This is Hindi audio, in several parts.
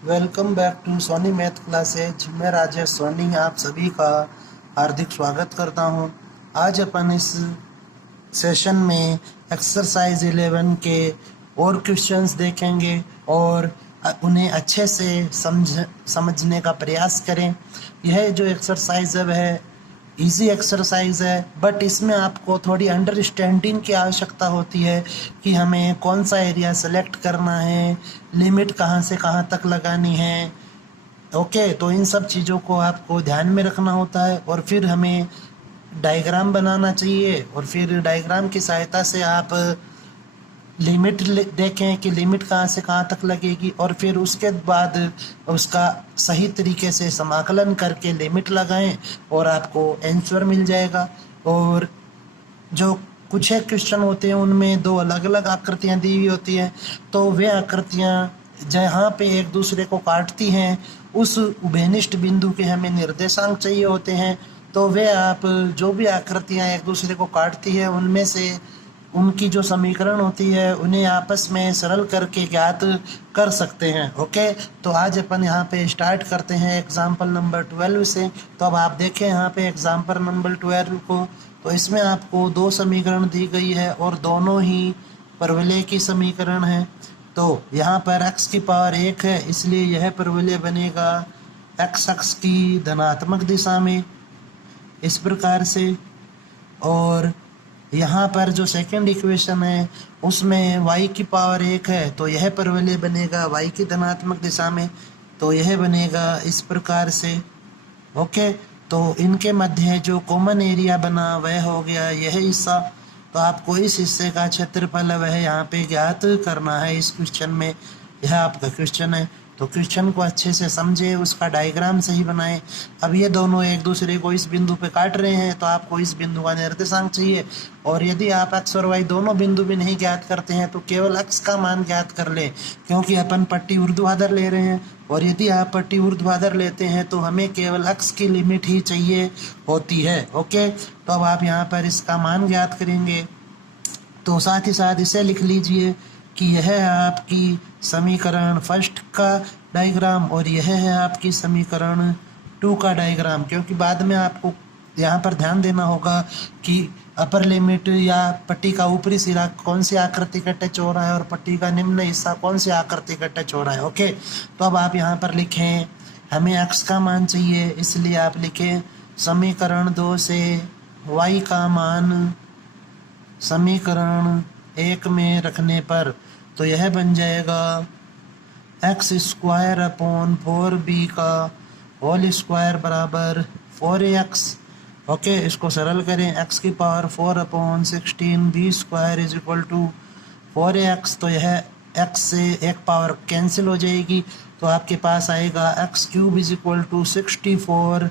Welcome back to Soni math classes. मैं राजेश सोनी आप सभी का हार्दिक स्वागत करता हूं। आज अपन इस सेशन में एक्सरसाइज 11 के और क्वेश्चंस देखेंगे और उन्हें अच्छे से समझने का प्रयास करें। यह जो एक्सरसाइज है वह इजी एक्सरसाइज है, बट इसमें आपको थोड़ी अंडरस्टैंडिंग की आवश्यकता होती है कि हमें कौन सा एरिया सेलेक्ट करना है, लिमिट कहाँ से कहाँ तक लगानी है। ओके, तो इन सब चीज़ों को आपको ध्यान में रखना होता है और फिर हमें डायग्राम बनाना चाहिए और फिर डायग्राम की सहायता से आप लिमिट देखें कि लिमिट कहाँ से कहाँ तक लगेगी और फिर उसके बाद उसका सही तरीके से समाकलन करके लिमिट लगाएं और आपको आंसर मिल जाएगा। और जो कुछ एक क्वेश्चन होते हैं उनमें दो अलग अलग आकृतियाँ दी हुई होती हैं, तो वे आकृतियाँ जहाँ पे एक दूसरे को काटती हैं उस उभयनिष्ठ बिंदु के हमें निर्देशांक चाहिए होते हैं। तो वे आप जो भी आकृतियाँ एक दूसरे को काटती है उनमें से उनकी जो समीकरण होती है उन्हें आपस में सरल करके ज्ञात कर सकते हैं। ओके, तो आज अपन यहाँ पे स्टार्ट करते हैं एग्जाम्पल नंबर 12 से। तो अब आप देखें यहाँ पे एग्जाम्पल नंबर 12 को, तो इसमें आपको दो समीकरण दी गई है और दोनों ही परवलय की समीकरण है। तो यहाँ पर x की पावर 1 है, इसलिए यह परवलय बनेगा x अक्ष की धनात्मक दिशा में इस प्रकार से। और यहाँ पर जो सेकंड इक्वेशन है उसमें y की पावर 1 है, तो यह परवलय बनेगा y की धनात्मक दिशा में, तो यह बनेगा इस प्रकार से। ओके, तो इनके मध्य जो कॉमन एरिया बना वह हो गया यह हिस्सा। तो आपको इस हिस्से का क्षेत्रफल वह यहाँ पे ज्ञात करना है इस क्वेश्चन में। यह आपका क्वेश्चन है, तो क्वेश्चन को अच्छे से समझे, उसका डायग्राम सही बनाएं। अब ये दोनों एक दूसरे को इस बिंदु पे काट रहे हैं, तो आपको इस बिंदु का निर्देशांक चाहिए। और यदि आप x और y दोनों बिंदु भी नहीं ज्ञात करते हैं तो केवल x का मान ज्ञात कर लें, क्योंकि अपन पट्टी ऊर्ध्वाधर ले रहे हैं। और यदि आप पट्टी ऊर्ध्वाधर लेते हैं तो हमें केवल x की लिमिट ही चाहिए होती है। ओके, तो अब आप यहाँ पर इसका मान ज्ञात करेंगे, तो साथ ही साथ इसे लिख लीजिए कि यह है आपकी समीकरण फर्स्ट का डायग्राम और यह है आपकी समीकरण 2 का डायग्राम। क्योंकि बाद में आपको यहाँ पर ध्यान देना होगा कि अपर लिमिट या पट्टी का ऊपरी सिरा कौन सी आकृति का टच हो रहा है और पट्टी का निम्न हिस्सा कौन सी आकृति का टच हो रहा है। ओके, तो अब आप यहाँ पर लिखें, हमें x का मान चाहिए, इसलिए आप लिखें समीकरण 2 से y का मान समीकरण 1 में रखने पर तो यह बन जाएगा एक्स स्क्वायर अपॉन 4b का होल स्क्वायर बराबर 4ax। ओके, इसको सरल करें, x की power 4 upon 16 b square is equal to 4ax। तो यह x से एक पावर कैंसिल हो जाएगी, तो आपके पास आएगा x cube is equal to 64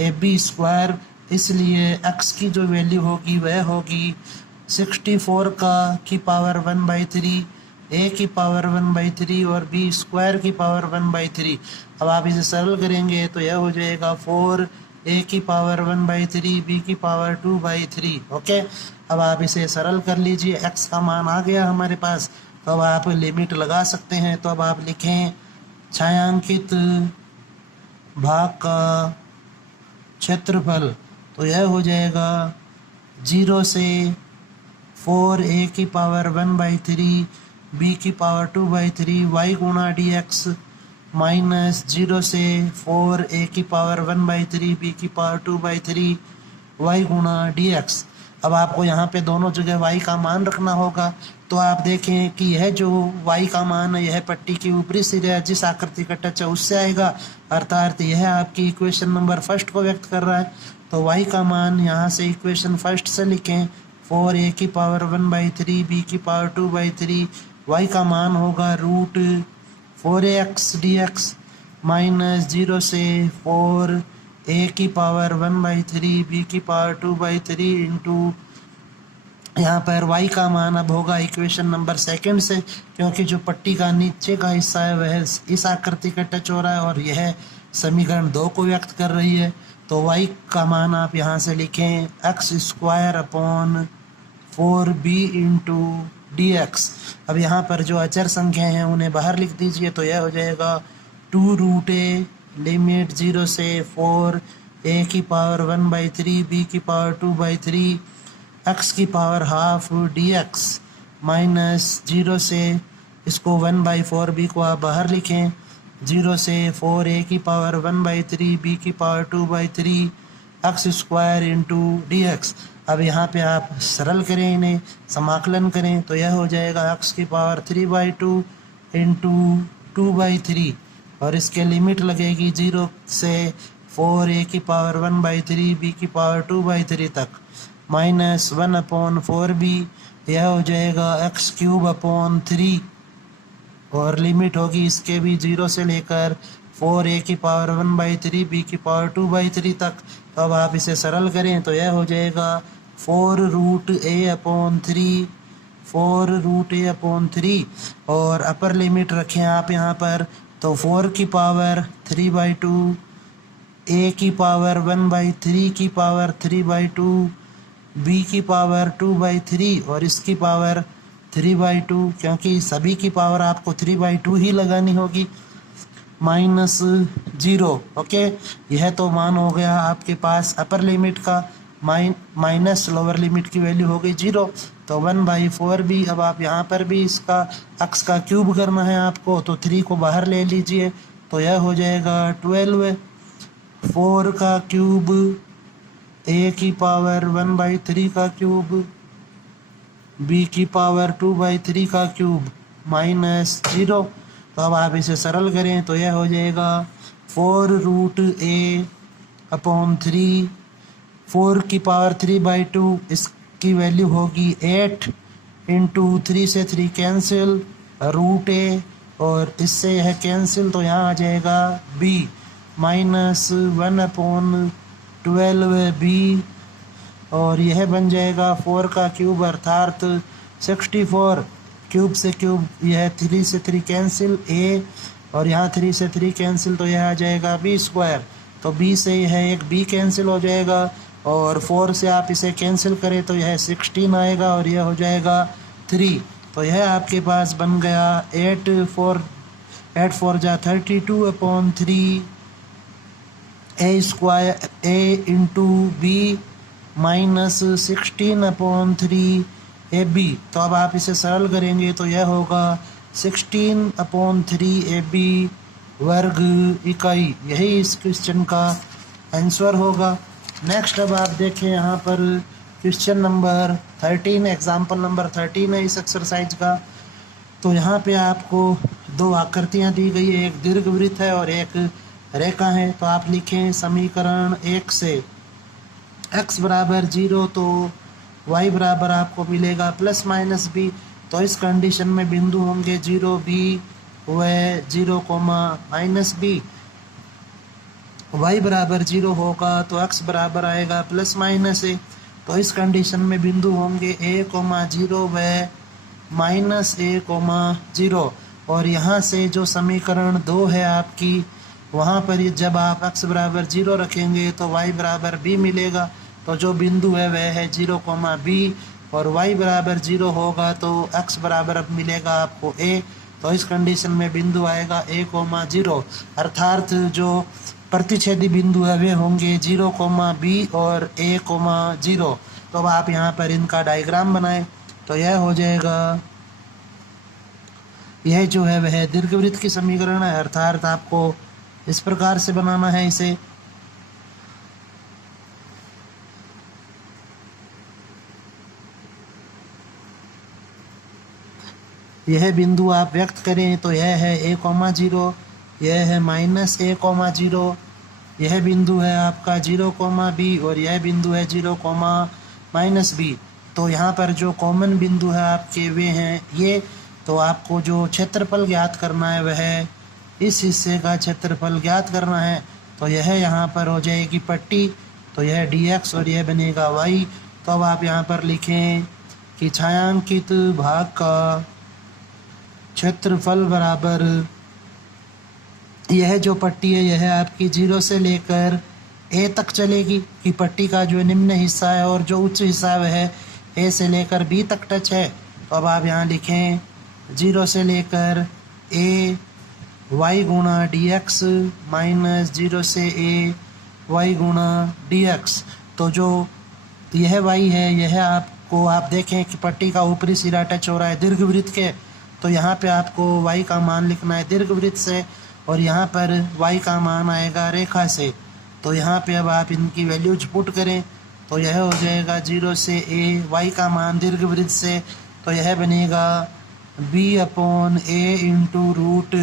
ab square. इसलिए x की जो वैल्यू होगी वह होगी 64 का की पावर 1/3, a की पावर 1/3 और b स्क्वायर की पावर 1/3। अब आप इसे सरल करेंगे तो यह हो जाएगा 4a की पावर 1/3 b की पावर 2/3। ओके, अब आप इसे सरल कर लीजिए, x का मान आ गया हमारे पास, तो अब आप लिमिट लगा सकते हैं। तो अब आप लिखें छायांकित भाग का क्षेत्रफल, तो यह हो जाएगा 0 से 4a की पावर 1/3 b की पावर 2/3 y गुणा dx माइनस 0 से 4a की पावर 1/3 b की पावर 2/3 y गुणा dx। अब आपको यहाँ पे दोनों जगह y का मान रखना होगा। तो आप देखें कि यह जो y का मान है यह पट्टी की ऊपरी सिरा जिस आकृति का टच है उससे आएगा, अर्थात यह आपकी इक्वेशन नंबर फर्स्ट को व्यक्त कर रहा है। तो y का मान यहाँ से इक्वेशन फर्स्ट से लिखें 4a की पावर 1/3 b की पावर 2/3, y का मान होगा रूट 4ax dx माइनस 0 से 4a की पावर 1/3 b की पावर 2/3 इंटू यहाँ पर y का मान अब होगा इक्वेशन नंबर सेकंड से, क्योंकि जो पट्टी का नीचे का हिस्सा है वह इस आकृति का टच हो रहा है और यह समीकरण 2 को व्यक्त कर रही है। तो y का मान आप यहाँ से लिखें x square upon 4b into dx। अब यहाँ पर जो अचर संख्या हैं उन्हें बाहर लिख दीजिए, तो यह हो जाएगा टू रूट ए लिमिट 0 से 4 ए की पावर 1/3 बी की पावर 2/3 एक्स की power half D x minus 0 से इसको 1/4 बी को आप बाहर लिखें 0 से 4 ए की पावर 1/3 बी की power 2/3 x square into D x. अब यहाँ पे आप सरल करें, इन्हें समाकलन करें तो यह हो जाएगा एक्स की पावर 3/2 इंटू 2/3 और इसके लिमिट लगेगी 0 से 4 ए की पावर 1/3 बी की पावर 2/3 तक माइनस 1/4 बी, यह हो जाएगा x³ 3 और लिमिट होगी इसके भी 0 से लेकर 4 ए की पावर 1/3 बी की पावर 2/3 तक। तो अब आप इसे सरल करें तो यह हो जाएगा 4√a/3 और अपर लिमिट रखें आप यहाँ पर तो 4 की पावर 3/2 ए की पावर 1/3 की पावर 3/2 बी की पावर 2/3 और इसकी पावर 3/2 क्योंकि सभी की पावर आपको 3/2 ही लगानी होगी माइनस 0। ओके, यह तो मान हो गया आपके पास अपर लिमिट का माइनस लोअर लिमिट की वैल्यू हो गई 0 तो 1/4 भी। अब आप यहाँ पर भी इसका एक्स का क्यूब करना है आपको तो 3 को बाहर ले लीजिए तो यह हो जाएगा 12 4 का क्यूब ए की पावर 1/3 का क्यूब बी की पावर 2/3 का क्यूब माइनस 0। तो अब आप इसे सरल करें तो यह हो जाएगा 4√a/3 4 की पावर 3/2 इसकी वैल्यू होगी 8 इंटू 3 से 3 कैंसिल √a और इससे यह कैंसिल तो यहाँ आ जाएगा b माइनस 1/12b और यह बन जाएगा 4 का क्यूब अर्थात 64 क्यूब से क्यूब यह 3 से 3 कैंसिल a और यहाँ 3 से 3 कैंसिल तो यह आ जाएगा b² तो b से यह एक b कैंसिल हो जाएगा और 4 से आप इसे कैंसिल करें तो यह 16 आएगा और यह हो जाएगा 3। तो यह आपके पास बन गया 8 4 जा 32/3 a into b minus 16/3 ab। तो अब आप इसे सरल करेंगे तो यह होगा 16/3 ab वर्ग इकाई। यही इस क्वेश्चन का आंसर होगा। नेक्स्ट अब आप देखें यहाँ पर क्वेश्चन नंबर 13 एग्जाम्पल नंबर 13 है इस एक्सरसाइज का। तो यहाँ पे आपको दो आकृतियाँ दी गई है, एक दीर्घवृत्त है और एक रेखा है। तो आप लिखें समीकरण 1 से x बराबर 0 तो y बराबर आपको मिलेगा प्लस माइनस b। तो इस कंडीशन में बिंदु होंगे 0 b व 0, माइनस b। y बराबर 0 होगा तो x बराबर आएगा प्लस माइनस a। तो इस कंडीशन में बिंदु होंगे a, 0 व माइनस a, 0 और यहाँ से जो समीकरण 2 है आपकी वहाँ पर जब आप x बराबर 0 रखेंगे तो y बराबर b मिलेगा। तो जो बिंदु है वह है 0, b और y बराबर 0 होगा तो x बराबर अब मिलेगा आपको a। तो इस कंडीशन में बिंदु आएगा a, 0 अर्थात जो प्रतिच्छेदी बिंदु है वे होंगे 0, b और a, 0। तो अब आप यहाँ पर इनका डायग्राम बनाएं तो यह हो जाएगा, यह जो है वह दीर्घवृत्त की समीकरण है अर्थात आपको इस प्रकार से बनाना है इसे। यह बिंदु आप व्यक्त करें तो यह है a, 0, यह है माइनस a, 0, यह बिंदु है आपका 0, b और यह बिंदु है 0, माइनस b। तो यहाँ पर जो कॉमन बिंदु है आपके वे हैं ये। तो आपको जो क्षेत्रफल ज्ञात करना है वह इस हिस्से का क्षेत्रफल ज्ञात करना है। तो यह यहाँ पर हो जाएगी पट्टी, तो यह dx और यह बनेगा y। तो अब आप यहाँ पर लिखें कि छायांकित भाग का क्षेत्रफल बराबर, यह जो पट्टी है यह आपकी 0 से लेकर a तक चलेगी कि पट्टी का जो निम्न हिस्सा है और जो उच्च हिस्सा है वह a से लेकर b तक टच है। तो अब आप यहाँ लिखें 0 से लेकर a y गुणा dx माइनस 0 से a y गुणा dx। तो जो यह y है, यह आपको आप देखें कि पट्टी का ऊपरी सिरा टच हो रहा है दीर्घवृत्त के, तो यहाँ पे आपको y का मान लिखना है दीर्घवृत्त से और यहाँ पर y का मान आएगा रेखा से। तो यहाँ पे अब आप इनकी वैल्यूज पुट करें तो यह हो जाएगा 0 से a, y का मान दीर्घवृत्त से, तो यह बनेगा b/a into root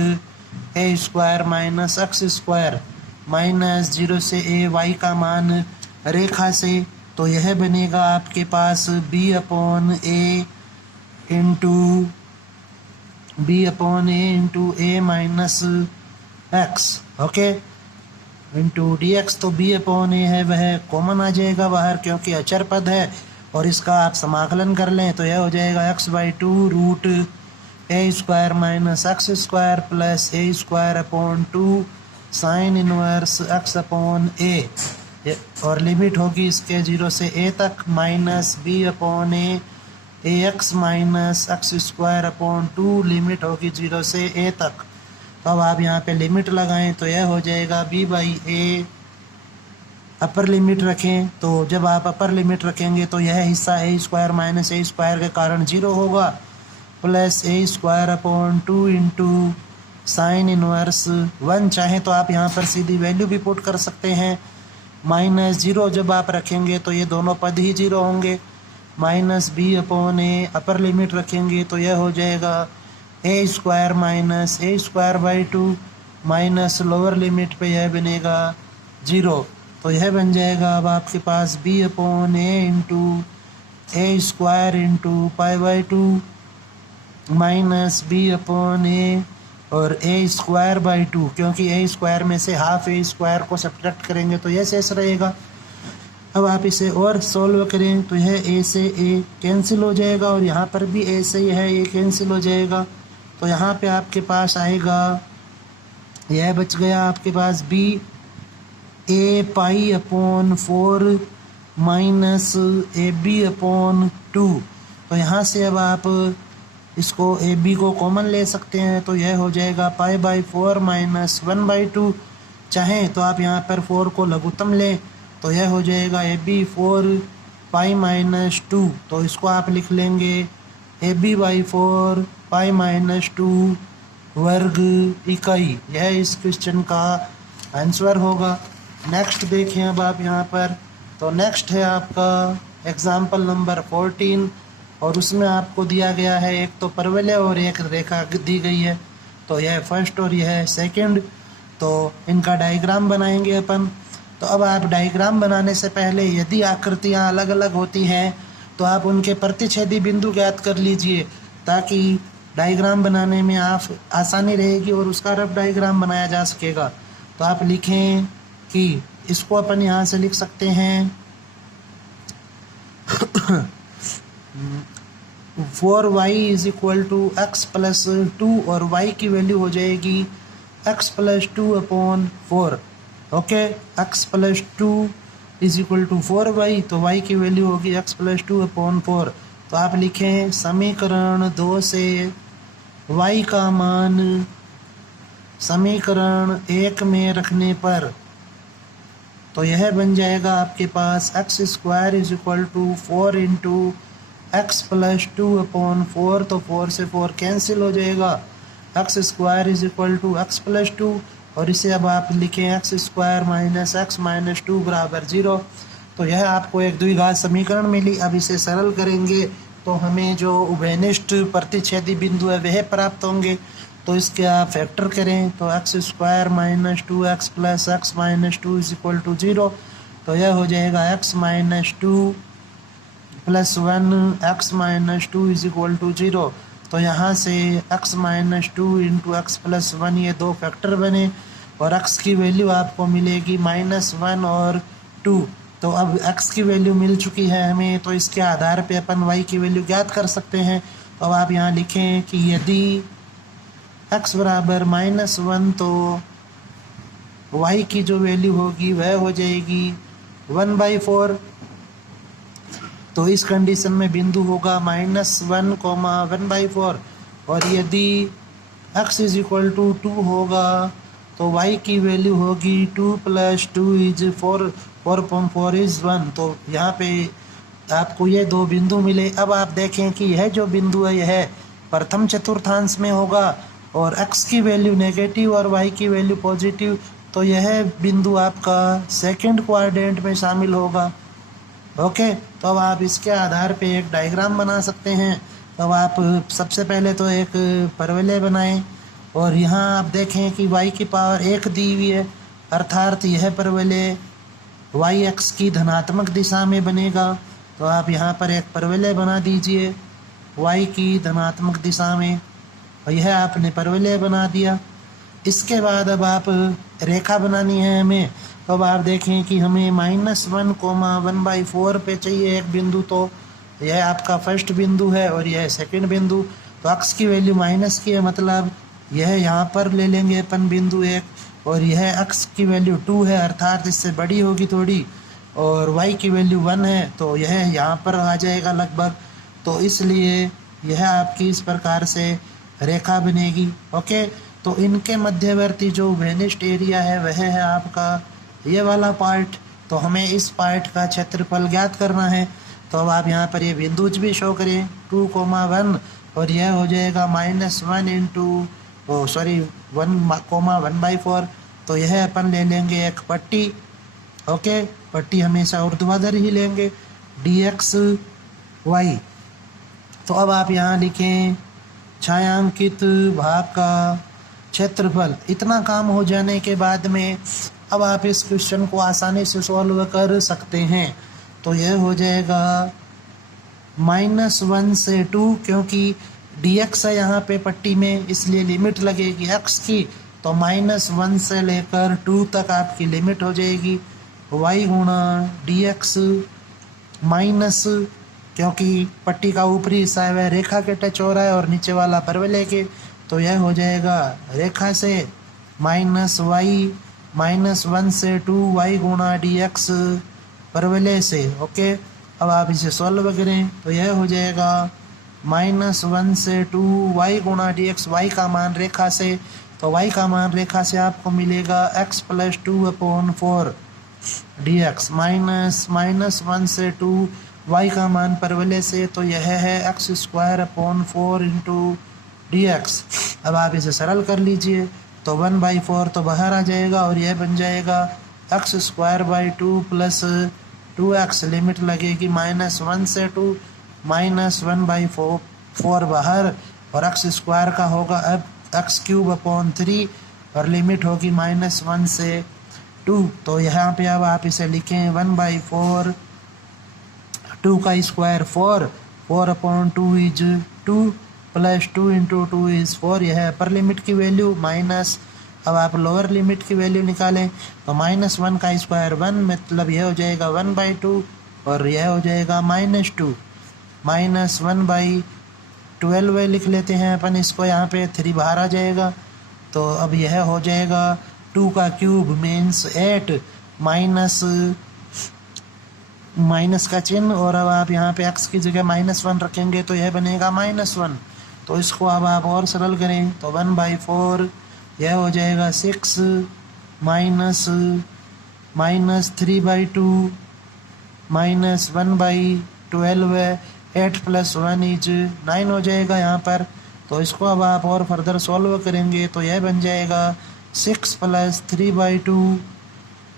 a square minus x square minus 0 से a, y का मान रेखा से, तो यह बनेगा आपके पास b/a into a minus x, okay, into dx। तो b/a है वह कॉमन आ जाएगा बाहर क्योंकि अचर पद है और इसका आप समाकलन कर लें तो यह हो जाएगा x/2 root a square minus x square plus a square upon 2 sine inverse x upon a, और लिमिट होगी इसके 0 से a तक minus b/a ax minus x square upon 2 limit होगी 0 से a तक। तो अब आप यहाँ पे लिमिट लगाएं तो यह हो जाएगा b/a, अपर लिमिट रखें तो जब आप अपर लिमिट रखेंगे तो यह हिस्सा a square minus a square के कारण 0 होगा plus a square upon 2 into sine inverse 1, चाहें तो आप यहाँ पर सीधी वैल्यू भी पुट कर सकते हैं। माइनस 0 जब आप रखेंगे तो ये दोनों पद ही 0 होंगे, माइनस b/a अपर लिमिट रखेंगे तो यह हो जाएगा a square minus a square by 2 minus lower limit पे यह बनेगा 0, तो यह बन जाएगा अब आपके पास b/a into a square into pi by 2 minus b/a और a स्क्वायर बाई 2, क्योंकि a स्क्वायर में से हाफ a स्क्वायर को सब्ट्रैक्ट करेंगे तो यह शेष रहेगा। अब आप इसे और सॉल्व करें तो यह a से a कैंसिल हो जाएगा और यहाँ पर भी a से यह a कैंसिल हो जाएगा, तो यहाँ पे आपके पास आएगा, यह बच गया आपके पास b/a pi upon 4 minus ab/2। तो यहाँ से अब आप इसको ab को कॉमन ले सकते हैं तो यह हो जाएगा π/4 माइनस 1/2, चाहें तो आप यहाँ पर 4 को लघुत्तम लें तो यह हो जाएगा ab 4 पाई माइनस 2, तो इसको आप लिख लेंगे ab/4 पाई माइनस 2 वर्ग इकाई। यह इस क्वेश्चन का आंसर होगा। नेक्स्ट देखें अब आप यहाँ पर, तो नेक्स्ट है आपका एग्जाम्पल नंबर 14 और उसमें आपको दिया गया है एक तो परवलय और एक रेखा दी गई है, तो यह फर्स्ट और यह सेकंड, तो इनका डायग्राम बनाएंगे अपन। तो अब आप डायग्राम बनाने से पहले यदि आकृतियाँ अलग अलग होती हैं तो आप उनके प्रतिच्छेदी बिंदु ज्ञात कर लीजिए ताकि डायग्राम बनाने में आप आसानी रहेगी और उसका रफ डायग्राम बनाया जा सकेगा। तो आप लिखें कि इसको अपन यहाँ से लिख सकते हैं 4y is equal to x plus 2 और y की वैल्यू हो जाएगी x plus 2/4, okay, x plus 2 is equal to 4y, तो y की वैल्यू होगी x प्लस 2/4। तो आप लिखें समीकरण 2 से y का मान समीकरण 1 में रखने पर तो यह बन जाएगा आपके पास x square is equal to 4 into x plus 2/4, तो 4 से 4 कैंसिल हो जाएगा, x square is equal to x plus 2 और इसे अब आप लिखें x square minus x minus 2 बराबर 0। तो यह आपको एक द्विघात समीकरण मिली। अब इसे सरल करेंगे तो हमें जो उभयनिष्ठ प्रतिच्छेदी बिंदु है वह प्राप्त होंगे, तो इसके आप फैक्टर करें तो x square minus 2x plus x minus 2 is equal to 0, तो यह हो जाएगा x minus 2 plus 1 x minus 2 is equal to 0। तो यहाँ से x minus 2 into x plus 1 ये दो फैक्टर बने और x की वैल्यू आपको मिलेगी -1 और 2। तो अब x की वैल्यू मिल चुकी है हमें, तो इसके आधार पे अपन y की वैल्यू ज्ञात कर सकते हैं। तो अब आप यहाँ लिखें कि यदि x बराबर -1 तो y की जो वैल्यू होगी वह हो जाएगी 1/4। तो इस कंडीशन में बिंदु होगा -1, 1/4 और यदि x इज इक्वल टू 2 होगा तो y की वैल्यू होगी 2 + 2 इज 4, 4 इज 1। तो यहाँ पे आपको ये दो बिंदु मिले। अब आप देखें कि यह जो बिंदु है यह प्रथम चतुर्थांश में होगा और x की वैल्यू नेगेटिव और y की वैल्यू पॉजिटिव, तो यह बिंदु आपका सेकंड क्वाड्रेंट में शामिल होगा। ओके, तो अब आप इसके आधार पे एक डायग्राम बना सकते हैं। तो आप सबसे पहले तो एक परवलय बनाएं और यहाँ आप देखें कि y की पावर 1 दी हुई है, अर्थात यह परवलय y x की धनात्मक दिशा में बनेगा। तो आप यहाँ पर एक परवलय बना दीजिए y की धनात्मक दिशा में, और यह आपने परवलय बना दिया। इसके बाद अब आप रेखा बनानी है हमें। तो अब आप देखें कि हमें -1, 1/4 पे चाहिए एक बिंदु, तो यह आपका फर्स्ट बिंदु है और यह सेकंड बिंदु। तो x की वैल्यू माइनस की है, मतलब यह यहाँ पर ले लेंगे अपन बिंदु 1, और यह x की वैल्यू 2 है, अर्थात इससे बड़ी होगी थोड़ी, और y की वैल्यू 1 है, तो यह यहाँ पर आ जाएगा लगभग। तो इसलिए यह आपकी इस प्रकार से रेखा बनेगी। ओके, तो इनके मध्यवर्ती जो वेनिस्ड एरिया है वह है आपका ये वाला पार्ट। तो हमें इस पार्ट का क्षेत्रफल ज्ञात करना है। तो अब आप यहाँ पर ये बिंदु भी शो करें 2, 1, और यह हो जाएगा -1 इंटू 1/4। तो यह अपन ले लेंगे एक पट्टी। ओके, पट्टी हमेशा ऊर्ध्वाधर ही लेंगे, dx y। तो अब आप यहाँ लिखें छायांकित भाग का क्षेत्रफल। इतना काम हो जाने के बाद में अब आप इस क्वेश्चन को आसानी से सॉल्व कर सकते हैं। तो यह हो जाएगा -1 से 2, क्योंकि dx है यहाँ पे पट्टी में, इसलिए लिमिट लगेगी x की, तो -1 से लेकर 2 तक आपकी लिमिट हो जाएगी y गुणा dx माइनस, क्योंकि पट्टी का ऊपरी हिस्सा है वह रेखा के टच हो रहा है और नीचे वाला परवलय के, तो यह हो जाएगा रेखा से -y, -1 से 2 y गुणा dx परवलय से। ओके, अब आप इसे सॉल्व करें तो यह हो जाएगा -1 से 2 y गुणा dx, y का मान रेखा से, तो y का मान रेखा से आपको मिलेगा x + 2/4 dx -1 से 2 y का मान परवलय से, तो यह है x² इंटू dx। अब आप इसे सरल कर लीजिए तो 1/4 तो बाहर आ जाएगा और यह बन जाएगा x² 2 + 2x, लिमिट लगेगी -1 से 2, -1/4 बाहर, और x² का होगा अब x³ और लिमिट होगी -1 से 2। तो यहाँ पे अब आप इसे लिखें 1/4, 2 का स्क्वायर 4, 4/2 इज 2 + 2 इंटू 2 इज 4। यह है अपर लिमिट की वैल्यू माइनस, अब आप लोअर लिमिट की वैल्यू निकालें तो -1 का स्क्वायर 1, मतलब यह हो जाएगा 1/2 और यह हो जाएगा -2, -1/12 लिख लेते हैं अपन इसको, यहाँ पे 3 बाहर आ जाएगा। तो अब यह हो जाएगा 2 का क्यूब मीन्स 8, माइनस का चिन्ह, और अब आप यहाँ पे x की जगह -1 रखेंगे तो यह बनेगा -1। तो इसको अब आप और सरल करें तो 1/4 यह हो जाएगा 6 -3/2 -1/12, 8 + 1 इज 9 हो जाएगा यहाँ पर। तो इसको अब आप और फर्दर सॉल्व करेंगे तो यह बन जाएगा 6 + 3/2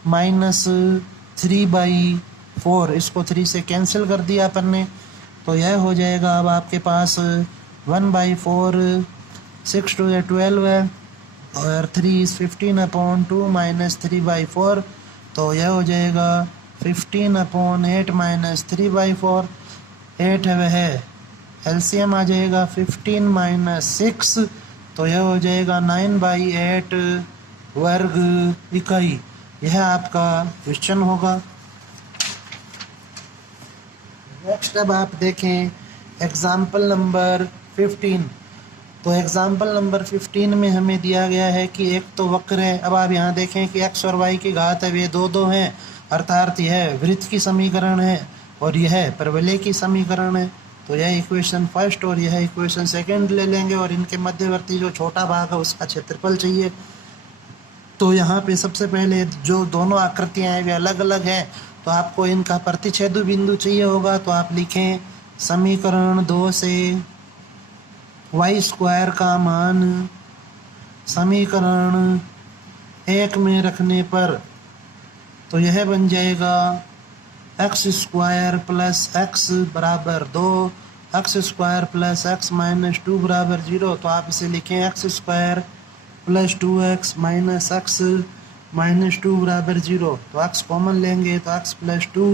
-3/4, इसको 3 से कैंसिल कर दिया अपन ने, तो यह हो जाएगा अब आपके पास 1/4, 6 × 2 = 12 है और 3 is 15/2 -3/4, तो यह हो जाएगा 15/8 -3/4, 8 है वह एलसीएम आ जाएगा 15 - 6, तो यह हो जाएगा 9/8 वर्ग इकाई। यह आपका क्वेश्चन होगा। नेक्स्ट अब आप देखें एग्जाम्पल नंबर 15। तो एग्जाम्पल नंबर 15 में हमें दिया गया है कि एक तो वक्र है। अब आप यहाँ देखें कि x और y की घात है वे 2 हैं, अर्थात यह वृत्त की समीकरण है और यह परवलय की समीकरण है। तो यह इक्वेशन फर्स्ट और यह इक्वेशन सेकंड ले लेंगे और इनके मध्यवर्ती जो छोटा भाग है उसका क्षेत्रफल चाहिए। तो यहाँ पे सबसे पहले जो दोनों आकृतियाँ हैं वे अलग अलग हैं, तो आपको इनका प्रतिच्छेदु बिंदु चाहिए होगा। तो आप लिखें समीकरण 2 से वाई स्क्वायर का मान समीकरण 1 में रखने पर तो यह बन जाएगा एक्स स्क्वायर प्लस एक्स बराबर 2, x square plus x minus 2 बराबर 0। तो आप इसे लिखें x square plus 2x minus x minus 2 बराबर 0। तो एक्स कॉमन लेंगे तो एक्स प्लस 2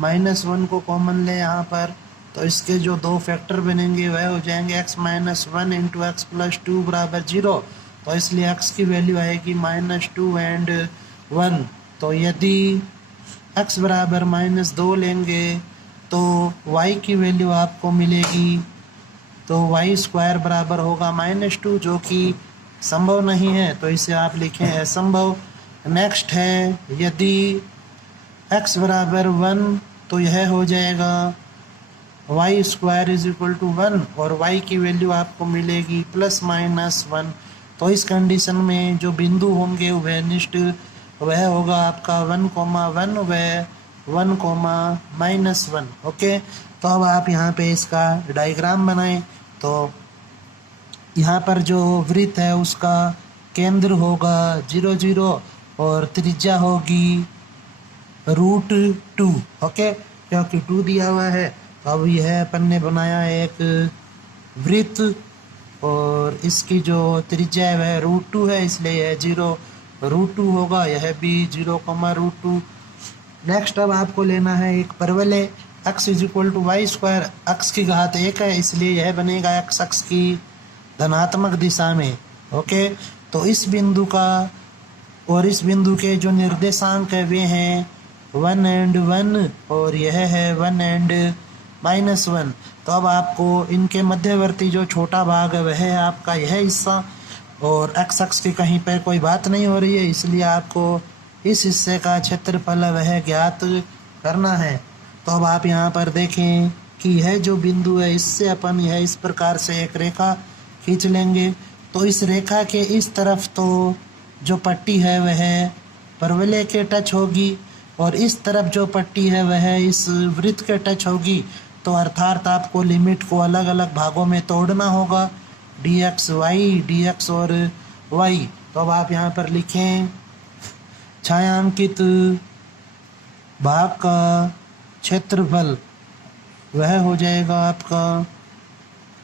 माइनस 1 को कॉमन लें यहाँ पर, तो इसके जो दो फैक्टर बनेंगे वह हो जाएंगे x minus 1 into x plus 2 बराबर 0। तो इसलिए एक्स की वैल्यू आएगी माइनस 2 एंड 1। तो यदि x बराबर माइनस 2 लेंगे तो y की वैल्यू आपको मिलेगी, तो y स्क्वायर बराबर होगा माइनस 2, जो कि संभव नहीं है, तो इसे आप लिखें असंभव। नेक्स्ट है यदि x बराबर 1 तो यह हो जाएगा y square is equal to 1 और y की वैल्यू आपको मिलेगी प्लस माइनस 1। तो इस कंडीशन में जो बिंदु होंगे वह निष्ठ वह होगा आपका 1,1 व 1,-1। ओके, तो अब आप यहाँ पे इसका डायग्राम बनाएं। तो यहाँ पर जो वृत्त है उसका केंद्र होगा 0 0 और त्रिज्या होगी √2। ओके, क्योंकि 2 दिया हुआ है तो अब यह अपन ने बनाया एक वृत्त और इसकी जो त्रिज्या है वह √2 है, इसलिए यह 0 √2 होगा, यह भी 0,√2। नेक्स्ट अब आपको लेना है एक परवलय x is equal to y square, x की घात 1 है इसलिए यह बनेगा x अक्ष की धनात्मक दिशा में। ओके, तो इस बिंदु का और इस बिंदु के जो निर्देशांक है वे हैं 1 एंड 1 और यह है 1 एंड -1। तो अब आपको इनके मध्यवर्ती जो छोटा भाग है वह है आपका यह हिस्सा और x अक्ष की कहीं पर कोई बात नहीं हो रही है, इसलिए आपको इस हिस्से का क्षेत्रफल वह ज्ञात करना है। तो अब आप यहाँ पर देखें कि यह जो बिंदु है इससे अपन यह इस प्रकार से एक रेखा खींच लेंगे। तो इस रेखा के इस तरफ तो जो पट्टी है वह परवलय के टच होगी और इस तरफ जो पट्टी है वह इस वृत्त के टच होगी। तो अर्थात आपको लिमिट को अलग अलग भागों में तोड़ना होगा, dx y dx और y। तो अब आप यहाँ पर लिखें छायांकित भाग का क्षेत्रफल वह हो जाएगा आपका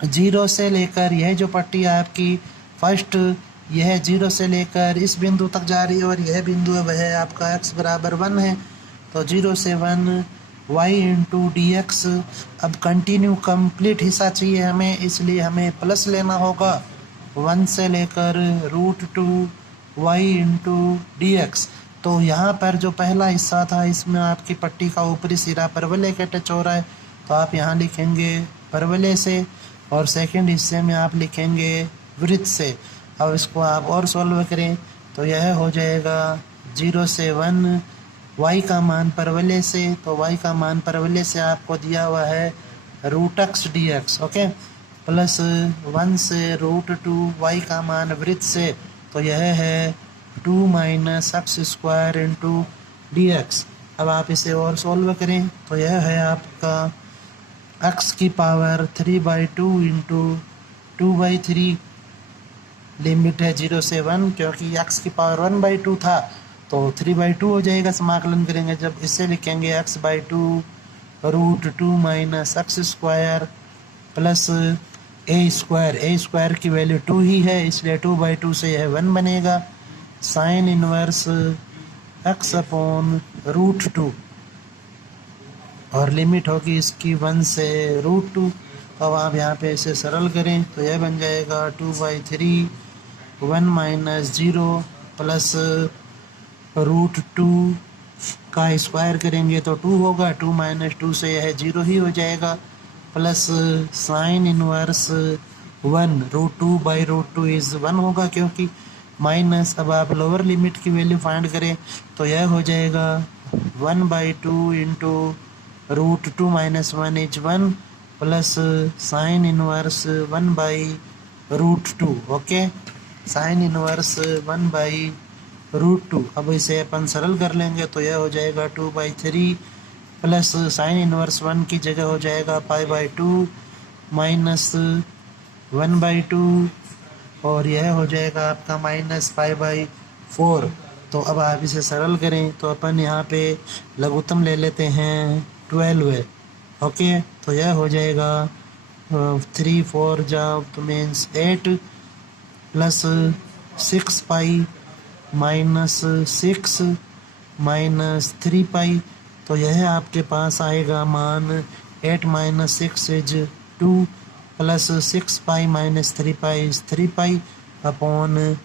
0 से लेकर यह जो पट्टी है आपकी फर्स्ट यह 0 से लेकर इस बिंदु तक जा रही है और यह बिंदु है वह आपका x बराबर 1 है। तो 0 से 1 y इंटू dx। अब कंटिन्यू कंप्लीट हिस्सा चाहिए हमें, इसलिए हमें प्लस लेना होगा 1 से लेकर √2 y इंटू dx। तो यहाँ पर जो पहला हिस्सा था इसमें आपकी पट्टी का ऊपरी सिरा परवलय के टच हो रहा है, तो आप यहाँ लिखेंगे परवलय से और सेकंड हिस्से में आप लिखेंगे वृत्त से। अब इसको आप और सॉल्व करें तो यह हो जाएगा 0 से 1 y का मान परवलय से, तो y का मान परवलय से आपको दिया हुआ है √x dx। ओके, प्लस 1 से √2 y का मान वृत्त से, तो यह है 2 minus x square into dx। अब आप इसे और सॉल्व करें तो यह है आपका x की पावर 3/2 इंटू 2/3। लिमिट है 0 से 1, क्योंकि x की पावर 1/2 था तो 3/2 हो जाएगा। समाकलन करेंगे जब इसे लिखेंगे x/2 √2 minus x square plus a square की वैल्यू 2 ही है इसलिए 2/2 से यह 1 बनेगा। साइन इनवर्स x अपॉन √2 और लिमिट होगी इसकी 1 से √2। अब आप यहाँ पे इसे सरल करें तो यह बन जाएगा 2/3 1 माइनस 0 प्लस √2 का स्क्वायर करेंगे तो 2 होगा, 2 माइनस 2 से यह 0 ही हो जाएगा, प्लस साइन इनवर्स 1 √2/√2 इज़ 1 होगा क्योंकि माइनस। अब आप लोअर लिमिट की वैल्यू फाइंड करें तो यह हो जाएगा 1/2 into √2 minus 1 is 1 plus sine inverse 1/√2। Okay, sine inverse 1/√2। अब इसे अपन सरल कर लेंगे तो यह हो जाएगा 2/3 प्लस साइन इनवर्स 1 की जगह हो जाएगा π/2 माइनस 1/2 और यह हो जाएगा आपका माइनस π/4। तो अब आप इसे सरल करें तो अपन यहाँ पे लघुत्तम ले लेते हैं 12 है। ओके, तो यह हो जाएगा 3 4 जा तो मीन्स 8 प्लस 6π माइनस 6 माइनस 3π। तो यह आपके पास आएगा मान 8 minus 6 is 2 plus 6π minus 3π is 3π upon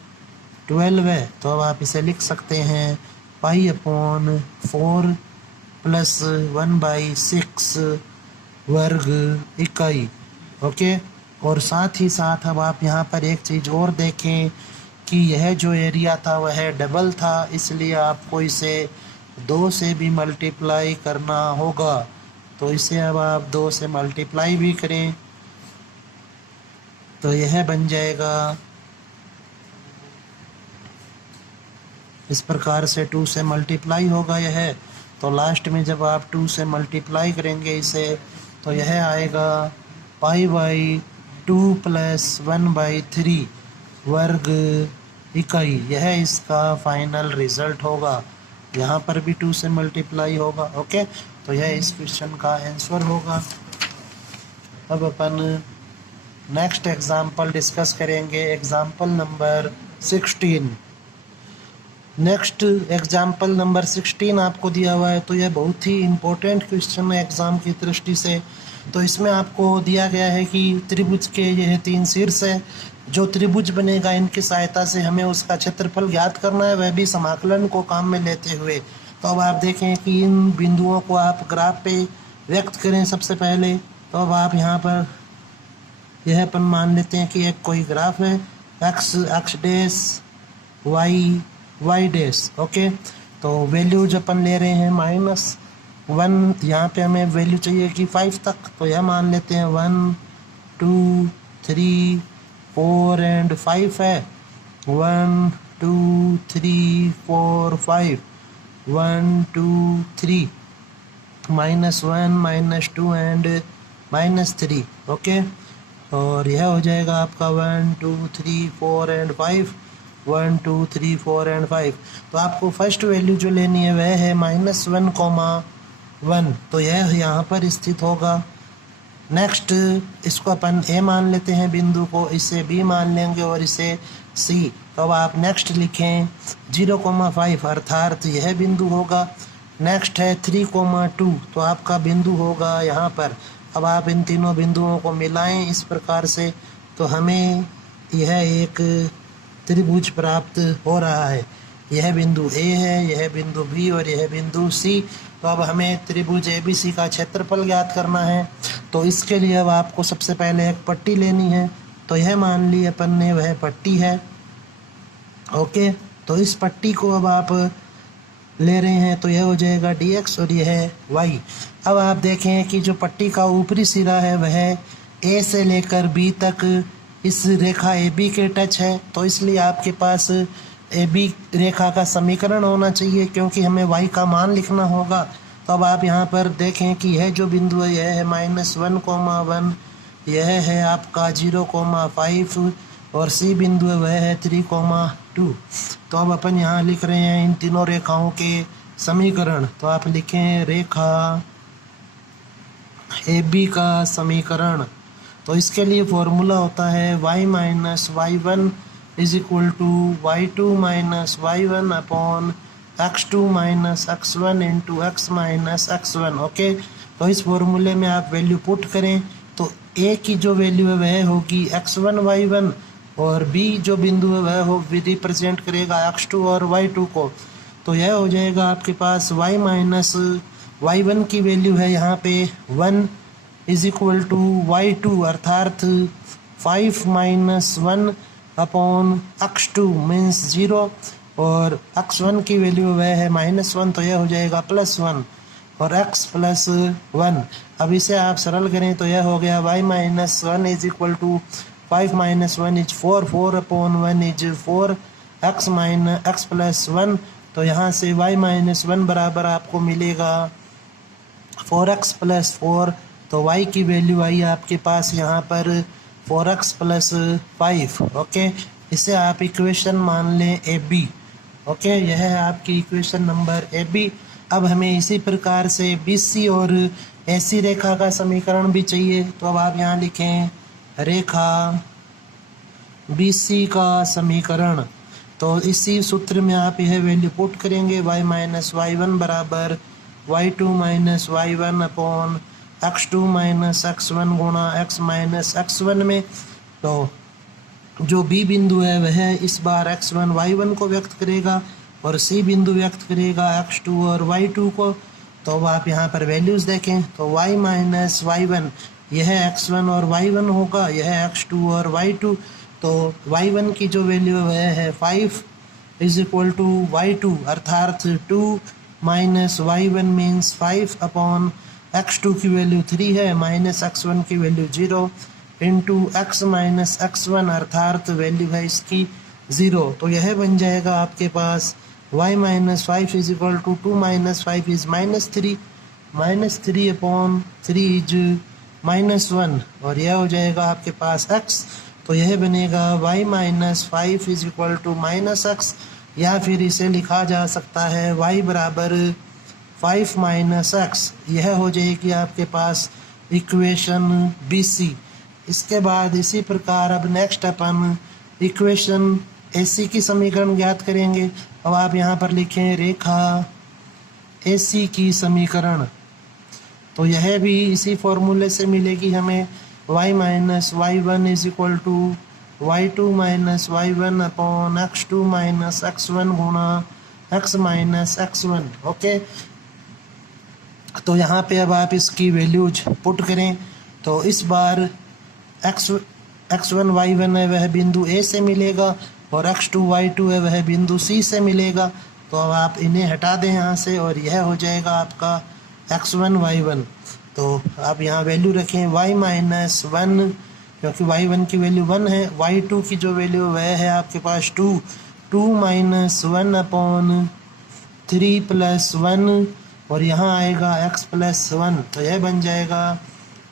12 है। तो अब आप इसे लिख सकते हैं π/4 प्लस 1/6 वर्ग इकाई। ओके, और साथ ही साथ अब आप यहाँ पर एक चीज़ और देखें कि यह जो एरिया था वह डबल था, इसलिए आपको इसे 2 से भी मल्टीप्लाई करना होगा। तो इसे अब आप 2 से मल्टीप्लाई भी करें तो यह बन जाएगा इस प्रकार से 2 से मल्टीप्लाई होगा यह। तो लास्ट में जब आप 2 से मल्टीप्लाई करेंगे इसे तो यह आएगा π/2 प्लस 1/3 वर्ग इकाई। यह इसका फाइनल रिजल्ट होगा। यहाँ पर भी 2 से मल्टीप्लाई होगा। ओके, तो यह इस क्वेश्चन का आंसर होगा। अब अपन नेक्स्ट एग्जाम्पल डिस्कस करेंगे, example number 16। Next example number 16 आपको दिया हुआ है, तो यह बहुत ही इम्पोर्टेंट क्वेश्चन है एग्ज़ाम की दृष्टि से। तो इसमें आपको दिया गया है कि त्रिभुज के यह 3 शीर्ष है, जो त्रिभुज बनेगा इनकी सहायता से हमें उसका क्षेत्रफल ज्ञात करना है, वह भी समाकलन को काम में लेते हुए। तो अब आप देखें कि इन बिंदुओं को आप ग्राफ पे व्यक्त करें सबसे पहले। तो अब आप यहाँ पर यह अपन मान लेते हैं कि एक कोई ग्राफ है, x dash y dash. Okay, तो वैल्यू जो अपन ले रहे हैं -1, यहाँ पे हमें वैल्यू चाहिए कि 5 तक, तो यह मान लेते हैं 1 2 3 4 एंड 5 है। 1 2 3 4 5 1 2 3 -1 -2 एंड -3। ओके, और यह हो जाएगा आपका 1 2 3 4 एंड 5 1 2 3 4 एंड 5। तो आपको फर्स्ट वैल्यू जो लेनी है वह है -1,1। तो यह यहाँ पर स्थित होगा। नेक्स्ट इसको अपन ए मान लेते हैं बिंदु को, इसे बी मान लेंगे और इसे सी। तो अब आप नेक्स्ट लिखें 0,5 अर्थात यह बिंदु होगा। नेक्स्ट है 3,2, तो आपका बिंदु होगा यहाँ पर। अब आप इन तीनों बिंदुओं को मिलाएं इस प्रकार से, तो हमें यह एक त्रिभुज प्राप्त हो रहा है। यह बिंदु ए है, यह बिंदु बी और यह बिंदु सी। तो अब हमें त्रिभुज ABC का क्षेत्रफल ज्ञात करना है। तो इसके लिए अब आपको सबसे पहले एक पट्टी लेनी है। तो यह मान ली अपन ने वह पट्टी है। ओके, तो इस पट्टी को अब आप ले रहे हैं तो यह हो जाएगा dx और यह है y। अब आप देखें कि जो पट्टी का ऊपरी सिरा है वह A से लेकर B तक इस रेखा AB के टच है, तो इसलिए आपके पास AB रेखा का समीकरण होना चाहिए क्योंकि हमें y का मान लिखना होगा। तो अब आप यहाँ पर देखें कि यह जो बिंदु है यह है -1,1, यह है आपका 0,5 और C बिंदु है वह है 3,2। तो अब अपन यहाँ लिख रहे हैं इन तीनों रेखाओं के समीकरण। तो आप लिखें रेखा AB का समीकरण। तो इसके लिए फॉर्मूला होता है y - y1 = y2 - y1 upon x2 - x1 into x - x1। Okay, तो इस फॉर्मूले में आप वैल्यू पुट करें तो a की जो वैल्यू है वह होगी x1 y1 और b जो बिंदु है वह हो रिप्रेजेंट करेगा x2 और y2 को। तो यह हो जाएगा आपके पास y - y1 की वैल्यू है यहाँ पे 1 = y2 अर्थात 5 - 1 अपॉन x2 मीन्स 0 और x1 की वैल्यू वह है -1, तो यह हो जाएगा +1। और x प्लस 1। अब इसे आप सरल करें तो यह हो गया y minus 1 is equal to 5 minus 1 is 4, 4 upon 1 is 4, x minus x plus 1। तो यहाँ से y माइनस 1 बराबर आपको मिलेगा 4x प्लस 4। तो y की वैल्यू आई आपके पास यहाँ पर 4x प्लस 5। ओके, इसे आप इक्वेशन मान लें ए बी। ओके, यह है आपकी इक्वेशन नंबर ए बी। अब हमें इसी प्रकार से बी सी और ए सी रेखा का समीकरण भी चाहिए। तो अब आप यहाँ लिखें रेखा बी सी का समीकरण। तो इसी सूत्र में आप यह वैल्यू पुट करेंगे y माइनस वाई वन बराबर y2 minus y one upon x2 minus x1 गुणा x माइनस x1 में। तो जो बी बिंदु है वह इस बार x1 y1 को व्यक्त करेगा और सी बिंदु व्यक्त करेगा x2 और y2 को। तो अब आप यहाँ पर वैल्यूज़ देखें तो y माइनस वाई वन यह x1 और y1 होगा, यह x2 और y2। तो y1 की जो वैल्यू है वह है 5 इज इक्वल टू y2 अर्थात 2 minus y1 means 5 upon x2 की वैल्यू 3 है माइनस x1 की value 0 into x minus x1 अर्थात वैल्यू है इसकी 0। तो यह बन जाएगा आपके पास y minus 5 is equal to 2 minus 5 is minus 3 upon 3 is minus 1 और यह हो जाएगा आपके पास x। तो यह बनेगा y minus 5 is equal to minus x, या फिर इसे लिखा जा सकता है y बराबर 5 माइनस x। यह हो जाएगी आपके पास इक्वेशन बी सी। इसके बाद इसी प्रकार अब नेक्स्ट अपन इक्वेशन ए सी की समीकरण ज्ञात करेंगे। अब आप यहाँ पर लिखें रेखा ए सी की समीकरण। तो यह भी इसी फॉर्मूले से मिलेगी हमें y minus y one is equal to y2 minus y one upon x2 minus x1 गुणा x माइनस x1। ओके, तो यहाँ पे अब आप इसकी वैल्यूज पुट करें तो इस बार x1 y1 है वह बिंदु A से मिलेगा और x2 y2 है वह बिंदु C से मिलेगा। तो अब आप इन्हें हटा दें यहाँ से और यह हो जाएगा आपका x1 y1। तो आप यहाँ वैल्यू रखें y माइनस 1 क्योंकि y1 की वैल्यू 1 है, y2 की जो वैल्यू वह है आपके पास 2 माइनस 1 अपॉन 3 प्लस 1 और यहाँ आएगा x प्लस 1। तो यह बन जाएगा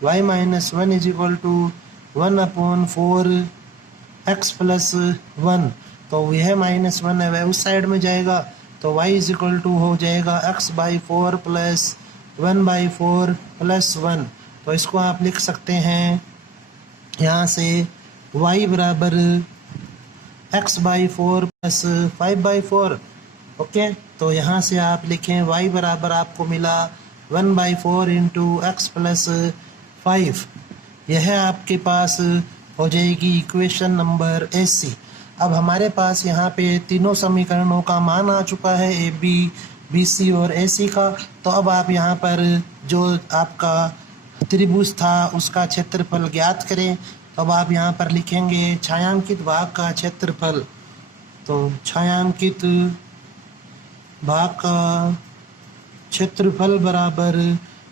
y minus 1 is equal to 1 upon 4 x plus 1। तो यह माइनस 1 है वह उस साइड में जाएगा तो y इज इक्वल टू हो जाएगा x by 4 plus 1 by 4 plus 1। तो इसको आप लिख सकते हैं यहाँ से y बराबर x by 4 plus 5 by 4। Okay, तो यहाँ से आप लिखें y बराबर आपको मिला 1 बाई 4 इंटू एक्स प्लस 5। यह आपके पास हो जाएगी इक्वेशन नंबर ए सी। अब हमारे पास यहाँ पे तीनों समीकरणों का मान आ चुका है ए बी बी सी और ए सी का। तो अब आप यहाँ पर जो आपका त्रिभुज था उसका क्षेत्रफल ज्ञात करें। तो अब आप यहाँ पर लिखेंगे छायांकित भाग का क्षेत्रफल। तो छायांकित भाग का क्षेत्रफल बराबर,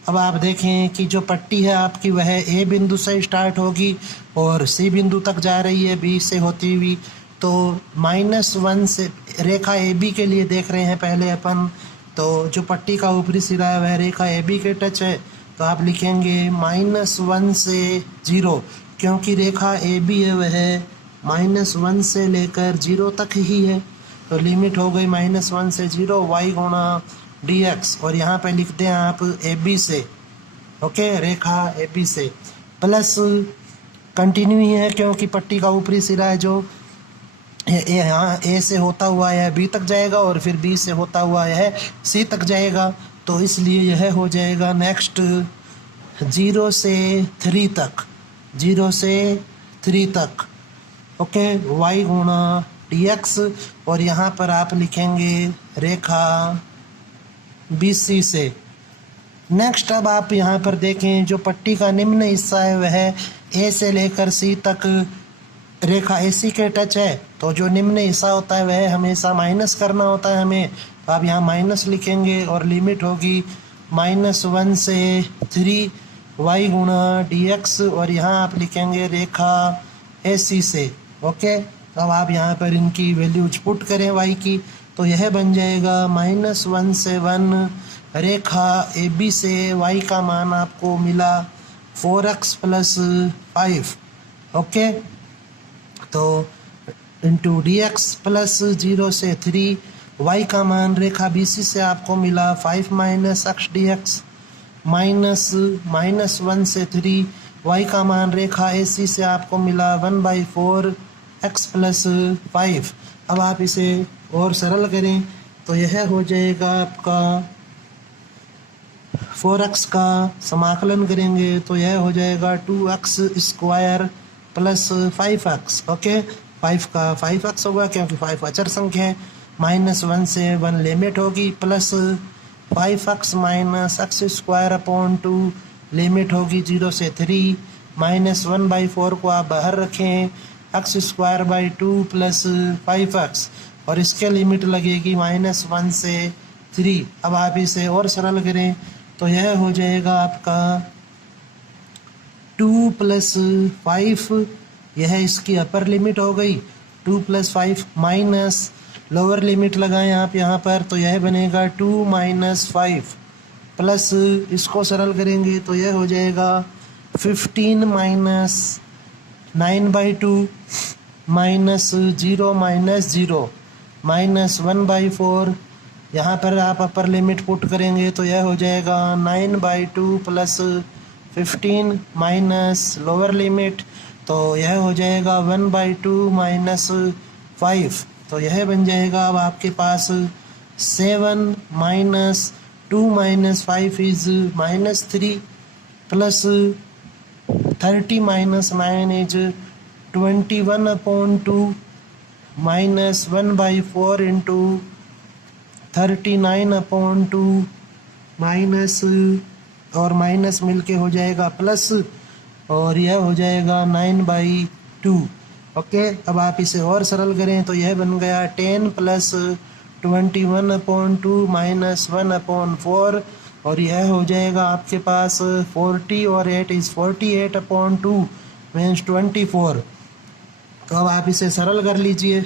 अब आप देखें कि जो पट्टी है आपकी वह ए बिंदु से स्टार्ट होगी और सी बिंदु तक जा रही है बी से होती हुई। तो -1 से रेखा ए बी के लिए देख रहे हैं पहले अपन। तो जो पट्टी का ऊपरी सिरा है वह रेखा ए बी के टच है। तो आप लिखेंगे -1 से 0 क्योंकि रेखा ए बी है वह -1 से लेकर 0 तक ही है। तो लिमिट हो गई -1 से 0 y गुणा dx और यहाँ पे लिख दें आप ए बी से। ओके, रेखा ए बी से प्लस कंटिन्यू ही है क्योंकि पट्टी का ऊपरी सिरा है जो यहाँ ए से होता हुआ यह बी तक जाएगा और फिर बी से होता हुआ यह सी तक जाएगा। तो इसलिए यह हो जाएगा नेक्स्ट 0 से 3 तक, 0 से 3 तक। ओके, y गुणा dx और यहाँ पर आप लिखेंगे रेखा बी सी से। नेक्स्ट अब आप यहाँ पर देखें जो पट्टी का निम्न हिस्सा है वह ए से लेकर सी तक रेखा ए सी के टच है। तो जो निम्न हिस्सा होता है वह हमेशा माइनस करना होता है हमें। तो आप यहाँ माइनस लिखेंगे और लिमिट होगी -1 से 3 y गुणा dx, और यहाँ आप लिखेंगे रेखा AC से। ओके, तो अब आप यहाँ पर इनकी वैल्यूज पुट करें y की, तो यह बन जाएगा -1 से 1 रेखा AB से y का मान आपको मिला 4x + 5। ओके, तो इंटू dx प्लस 0 से 3 y का मान रेखा BC से आपको मिला 5 - x dx, माइनस -1 से 3 y का मान रेखा AC से आपको मिला 1/4 x + 5। अब आप इसे और सरल करें तो यह हो जाएगा आपका 4x का समाकलन करेंगे तो यह हो जाएगा 2x² + 5x। ओके, 5 का 5x होगा क्योंकि 5 अचर संख्या है, -1 से 1 लिमिट होगी, प्लस 5x - x² लिमिट होगी 0 से 3, -1/4 को आप बाहर रखें, x² 2 + 5x, और इसके लिमिट लगेगी -1 से 3। अब आप इसे और सरल करें तो यह हो जाएगा आपका 2 + 5, यह इसकी अपर लिमिट हो गई 2 + 5, माइनस लोअर लिमिट लगाएं आप यहाँ पर तो यह बनेगा 2 - 5, प्लस इसको सरल करेंगे तो यह हो जाएगा 15 - 9/2 -0 - 0 -1/4, यहाँ पर आप अपर लिमिट पुट करेंगे तो यह हो जाएगा 9/2 प्लस 15 माइनस लोअर लिमिट, तो यह हो जाएगा 1/2 - 5, तो यह बन जाएगा अब आपके पास 7 - 2 - 5 is -3, plus 30 - 9 is 21/2 -1/4 into 39/2 minus और माइनस मिलके हो जाएगा प्लस, और यह हो जाएगा 9/2। ओके, अब आप इसे और सरल करें तो यह बन गया 10 + 21/2 -1/4, और यह हो जाएगा आपके पास 40 और 8 इज 48/2 मीन्स 24। तो अब आप इसे सरल कर लीजिए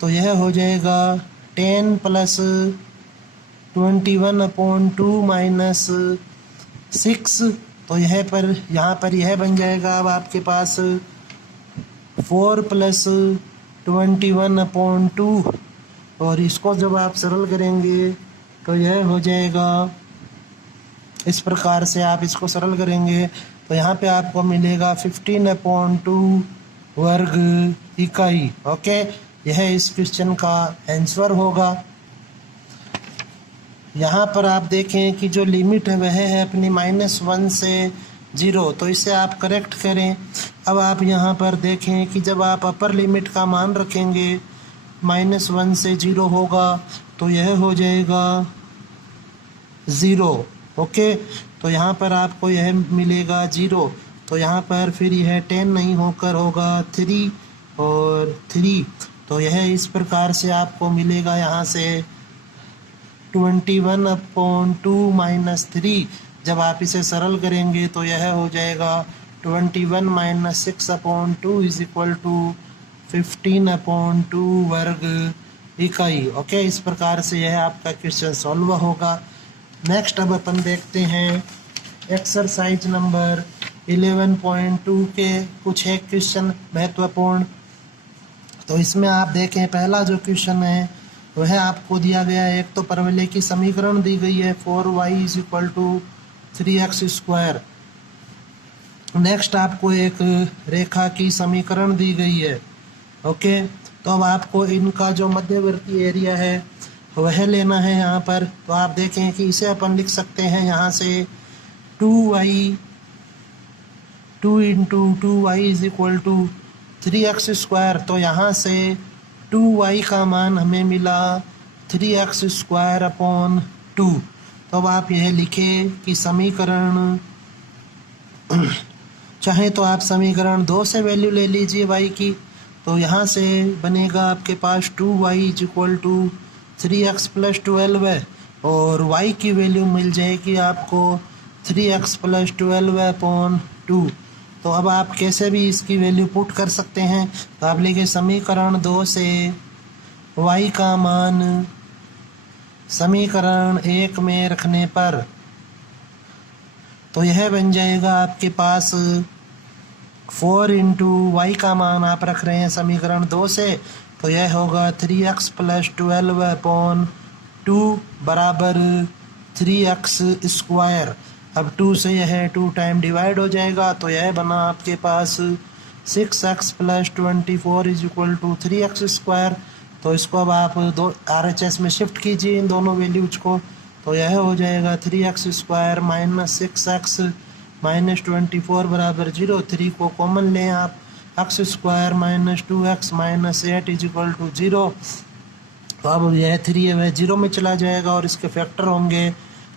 तो यह हो जाएगा 10 + 21/2 -6, तो यहाँ पर यह बन जाएगा अब आपके पास 4 + 21/2, और इसको जब आप सरल करेंगे तो यह हो जाएगा इस प्रकार से। आप इसको सरल करेंगे तो यहाँ पे आपको मिलेगा 15/2 वर्ग इकाई। ओके, यह इस क्वेश्चन का आंसर होगा। यहाँ पर आप देखें कि जो लिमिट है वह है अपनी -1 से 0, तो इसे आप करेक्ट करें। अब आप यहाँ पर देखें कि जब आप अपर लिमिट का मान रखेंगे -1 से 0 होगा तो यह हो जाएगा 0। ओके, तो यहाँ पर आपको यह मिलेगा 0, तो यहाँ पर फिर यह 10 नहीं होकर होगा 3 और 3, तो यह इस प्रकार से आपको मिलेगा यहाँ से 21/2 - 3। जब आप इसे सरल करेंगे तो यह हो जाएगा 21 - 6/2 = 15/2 वर्ग इकाई। ओके, इस प्रकार से यह आपका क्वेश्चन सॉल्व होगा। नेक्स्ट अब अपन देखते हैं एक्सरसाइज नंबर 11.2 के कुछ एक क्वेश्चन महत्वपूर्ण। तो इसमें आप देखें पहला जो क्वेश्चन है वह आपको दिया गया है, एक तो परवलय की समीकरण दी गई है 4y = 3x²। नेक्स्ट आपको एक रेखा की समीकरण दी गई है। ओके, तो अब आपको इनका जो मध्यवर्ती एरिया है वह लेना है यहाँ पर। तो आप देखें कि इसे अपन लिख सकते हैं यहाँ से 2y = 3x², तो यहाँ से 2y का मान हमें मिला 3x² 2। तो अब आप यह लिखें कि समीकरण चाहे तो आप समीकरण 2 से वैल्यू ले लीजिए y की, तो यहाँ से बनेगा आपके पास 2y = 3x + 12 है, और y की वैल्यू मिल जाएगी आपको 3x + 12/2। तो अब आप कैसे भी इसकी वैल्यू पुट कर सकते हैं। तो आप लिखे समीकरण 2 से y का मान समीकरण 1 में रखने पर तो यह बन जाएगा आपके पास 4 × y का मान आप रख रहे हैं समीकरण 2 से, तो यह होगा 3x + 12/2 बराबर 3x²। अब 2 से यह 2 टाइम डिवाइड हो जाएगा, तो यह बना आपके पास 6x + 24 = 3x²। तो इसको अब आप दो RHS में शिफ्ट कीजिए इन दोनों वैल्यूज को, तो यह हो जाएगा 3x² - 6x - 24 बराबर 0। 3 को कॉमन लें आप, x² - 2x - 8 = 0। तो अब यह 3 है वह 0 में चला जाएगा और इसके फैक्टर होंगे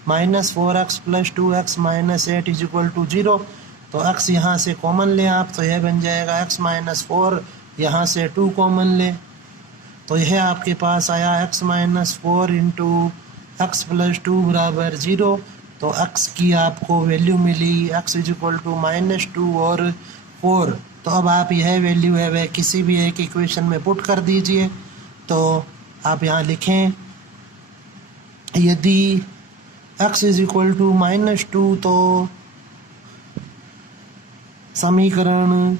-4x + 2x - 8 = 0। तो x यहाँ से कॉमन लें आप, तो यह बन जाएगा x - 4, यहाँ से 2 कॉमन लें, तो यह आपके पास आया x - 4 × x + 2 बराबर 0। तो x की आपको वैल्यू मिली x = -2 और 4। तो अब आप यह वैल्यू है वह किसी भी एक इक्वेशन में पुट कर दीजिए। तो आप यहाँ लिखें यदि x = -2 तो समीकरण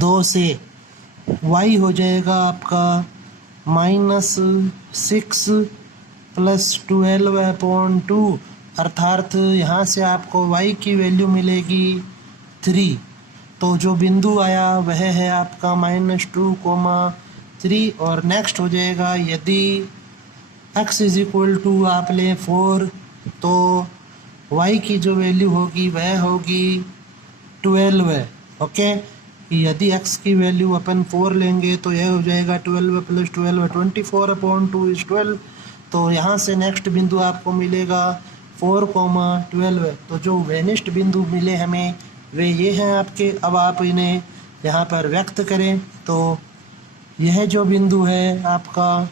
2 से y हो जाएगा आपका -6 + 12/2, अर्थात यहाँ से आपको y की वैल्यू मिलेगी 3। तो जो बिंदु आया वह है आपका -2, 3 और नेक्स्ट हो जाएगा यदि x = आप लें 4 तो y की जो वैल्यू होगी वह होगी 12। ओके, यदि x की वैल्यू अपन 4 लेंगे तो यह हो जाएगा 12 + 12 24/2 = 12। तो यहाँ से नेक्स्ट बिंदु आपको मिलेगा 4, 12। तो जो वेनिस्ट बिंदु मिले हमें वे ये हैं आपके। अब आप इन्हें यहाँ पर व्यक्त करें, तो यह जो बिंदु है आपका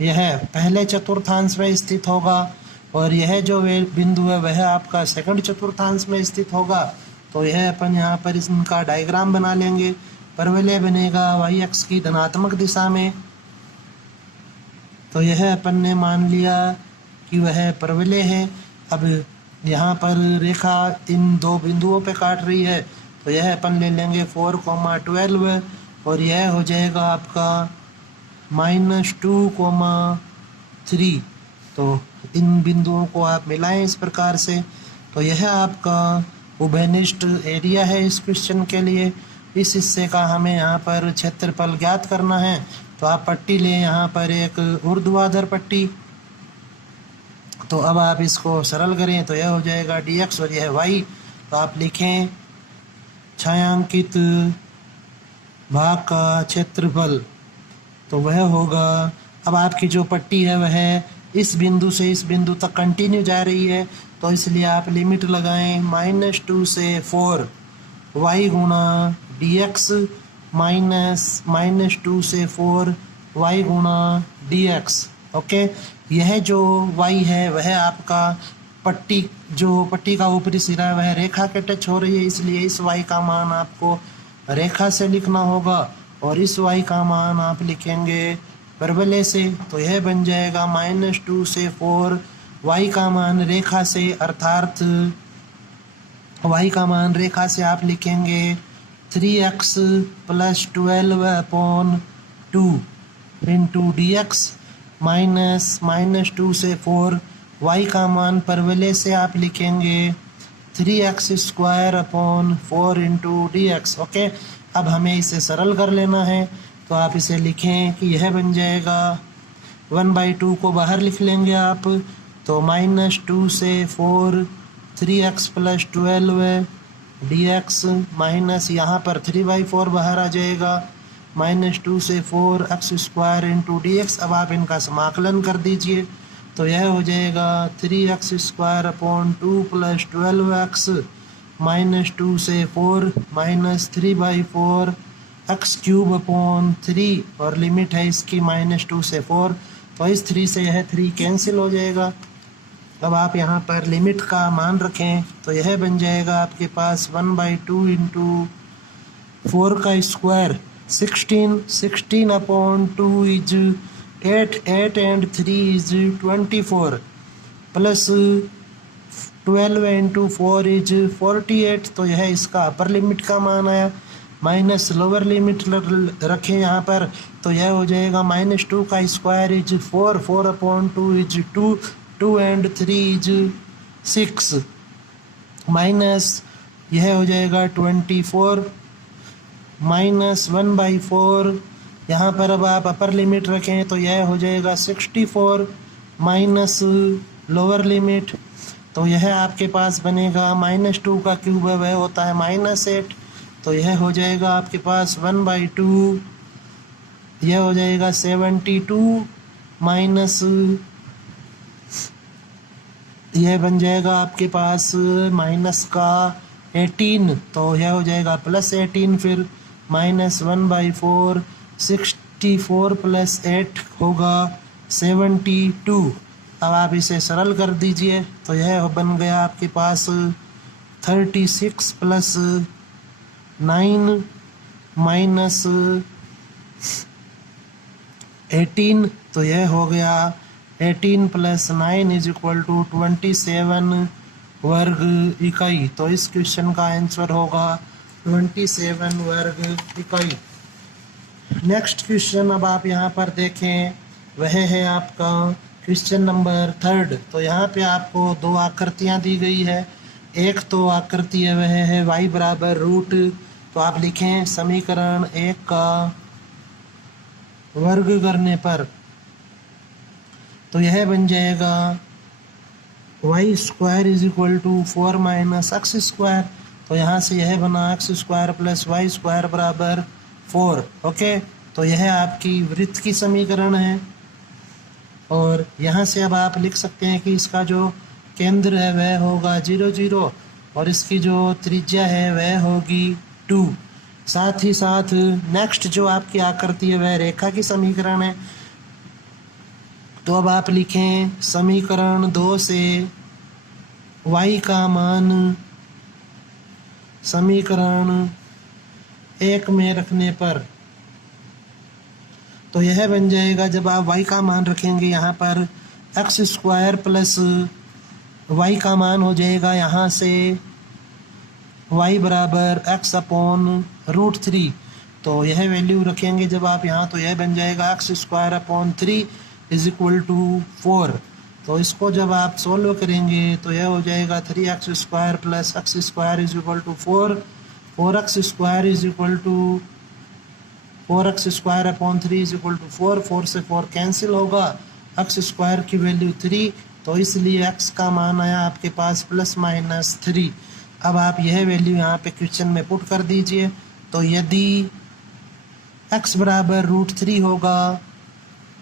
यह पहले चतुर्थांश में स्थित होगा और यह जो बिंदु है वह आपका सेकंड चतुर्थांश में स्थित होगा। तो यह अपन यहाँ पर इनका डायग्राम बना लेंगे। परवलय बनेगा y-अक्ष की धनात्मक दिशा में, तो यह अपन ने मान लिया कि वह परवलय है। अब यहाँ पर रेखा इन दो बिंदुओं पे काट रही है, तो यह अपन ले लेंगे 4, 12 और यह हो जाएगा आपका -2, 3। तो इन बिंदुओं को आप मिलाएं इस प्रकार से, तो यह आपका उभयनिष्ठ एरिया है इस क्वेश्चन के लिए। इस हिस्से का हमें यहाँ पर क्षेत्रफल ज्ञात करना है, तो आप पट्टी लें यहाँ पर एक ऊर्ध्वाधर पट्टी। तो अब आप इसको सरल करें तो यह हो जाएगा dx और यह y। तो आप लिखें छायांकित भाग का क्षेत्रफल, तो वह होगा, अब आपकी जो पट्टी है वह इस बिंदु से इस बिंदु तक कंटिन्यू जा रही है, तो इसलिए आप लिमिट लगाएं -2 से 4 y गुणा dx -2 से 4 y गुणा dx। ओके, यह जो y है वह आपका पट्टी का ऊपरी सिरा है वह रेखा के टच हो रही है, इसलिए इस y का मान आपको रेखा से लिखना होगा और इस y का मान आप लिखेंगे परवलय से। तो यह बन जाएगा -2 से 4 y का मान रेखा से, अर्थात y का मान रेखा से आप लिखेंगे 3x + 12/2 × dx -2 से 4 y का मान परवलय से आप लिखेंगे 3x² / 4 × dx। ओके, अब हमें इसे सरल कर लेना है, तो आप इसे लिखें कि यह बन जाएगा 1/2 को बाहर लिख लेंगे आप, तो -2 से 4 3x + 12 dx माइनस यहाँ पर 3/4 बाहर आ जाएगा, -2 से 4 x² × dx। अब आप इनका समाकलन कर दीजिए, तो यह हो जाएगा 3x² / 2 + 12x -2 से 4 -3/4 x³ / 3 और लिमिट है इसकी -2 से 4। तो इस 3 से यह 3 कैंसिल हो जाएगा। अब आप यहाँ पर लिमिट का मान रखें तो यह बन जाएगा आपके पास 1/2 इंटू 4 का square 16 upon 2 is 8 and 3 is 24 plus 12 into 4 is 48। तो यह इसका अपर लिमिट का मान आया, माइनस लोअर लिमिट रखें यहाँ पर तो यह हो जाएगा -2 का square is 4 upon 2 is 2 and 3 is 6 minus यह हो जाएगा 24 माइनस 1/4। यहाँ पर अब आप अपर लिमिट रखें तो यह हो जाएगा 64 माइनस लोअर लिमिट, तो यह आपके पास बनेगा -2 का क्यूब है वह होता है -8। तो यह हो जाएगा आपके पास 1/2, यह हो जाएगा 72 माइनस यह बन जाएगा आपके पास माइनस का 18, तो यह हो जाएगा +18, फिर -1/4 64 + 8 होगा 72। अब आप इसे सरल कर दीजिए तो यह बन गया आपके पास 36 + 9 माइनस 18, तो यह हो गया 18 + 9 इज इक्वल टू 27 वर्ग इकाई। तो इस क्वेश्चन का आंसर होगा 27 वर्ग इकाई। नेक्स्ट क्वेश्चन अब आप यहाँ पर देखें वह है आपका क्वेश्चन नंबर 3। तो यहाँ पे आपको 2 आकृतियाँ दी गई है। एक तो आकृति है वह है y बराबर रूट, तो आप लिखें समीकरण 1 का वर्ग करने पर तो यह बन जाएगा y² is equal to 4 - x²। तो यहाँ से यह बना x² + y² बराबर 4। ओके, तो यह आपकी वृत्त की समीकरण है। और यहाँ से अब आप लिख सकते हैं कि इसका जो केंद्र है वह होगा 0 0 और इसकी जो त्रिज्या है वह होगी 2। साथ ही साथ नेक्स्ट जो आपकी आकृति है वह रेखा की समीकरण है। तो अब आप लिखें समीकरण 2 से y का मान समीकरण 1 में रखने पर तो यह बन जाएगा, जब आप y का मान रखेंगे यहाँ पर x² प्लस y का मान हो जाएगा यहाँ से y बराबर x अपॉन √3। तो यह वैल्यू रखेंगे जब आप यहाँ तो यह बन जाएगा x² upon 3 is equal to 4। तो इसको जब आप सोल्व करेंगे तो यह हो जाएगा 3x² plus x² is equal to 4, 4x² is equal to 4x² upon 3 is equal to 4, 4 से 4 कैंसिल होगा, x² की वैल्यू 3, तो इसलिए x का मान आया आपके पास ±3। अब आप यह वैल्यू यहाँ पे क्वेश्चन में पुट कर दीजिए। तो यदि x बराबर √3 होगा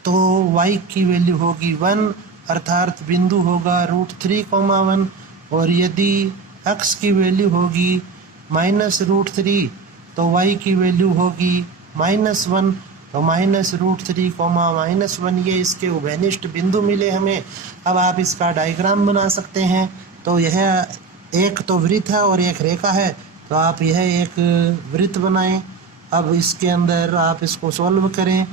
तो y की वैल्यू होगी 1, अर्थात बिंदु होगा √3, 1। और यदि x की वैल्यू होगी -√3 तो y की वैल्यू होगी -1। तो -√3, -1 ये इसके उभयनिष्ठ बिंदु मिले हमें। अब आप इसका डायग्राम बना सकते हैं। तो यह एक तो वृत्त है और एक रेखा है, तो आप यह एक वृत्त बनाएं। अब इसके अंदर आप इसको सॉल्व करें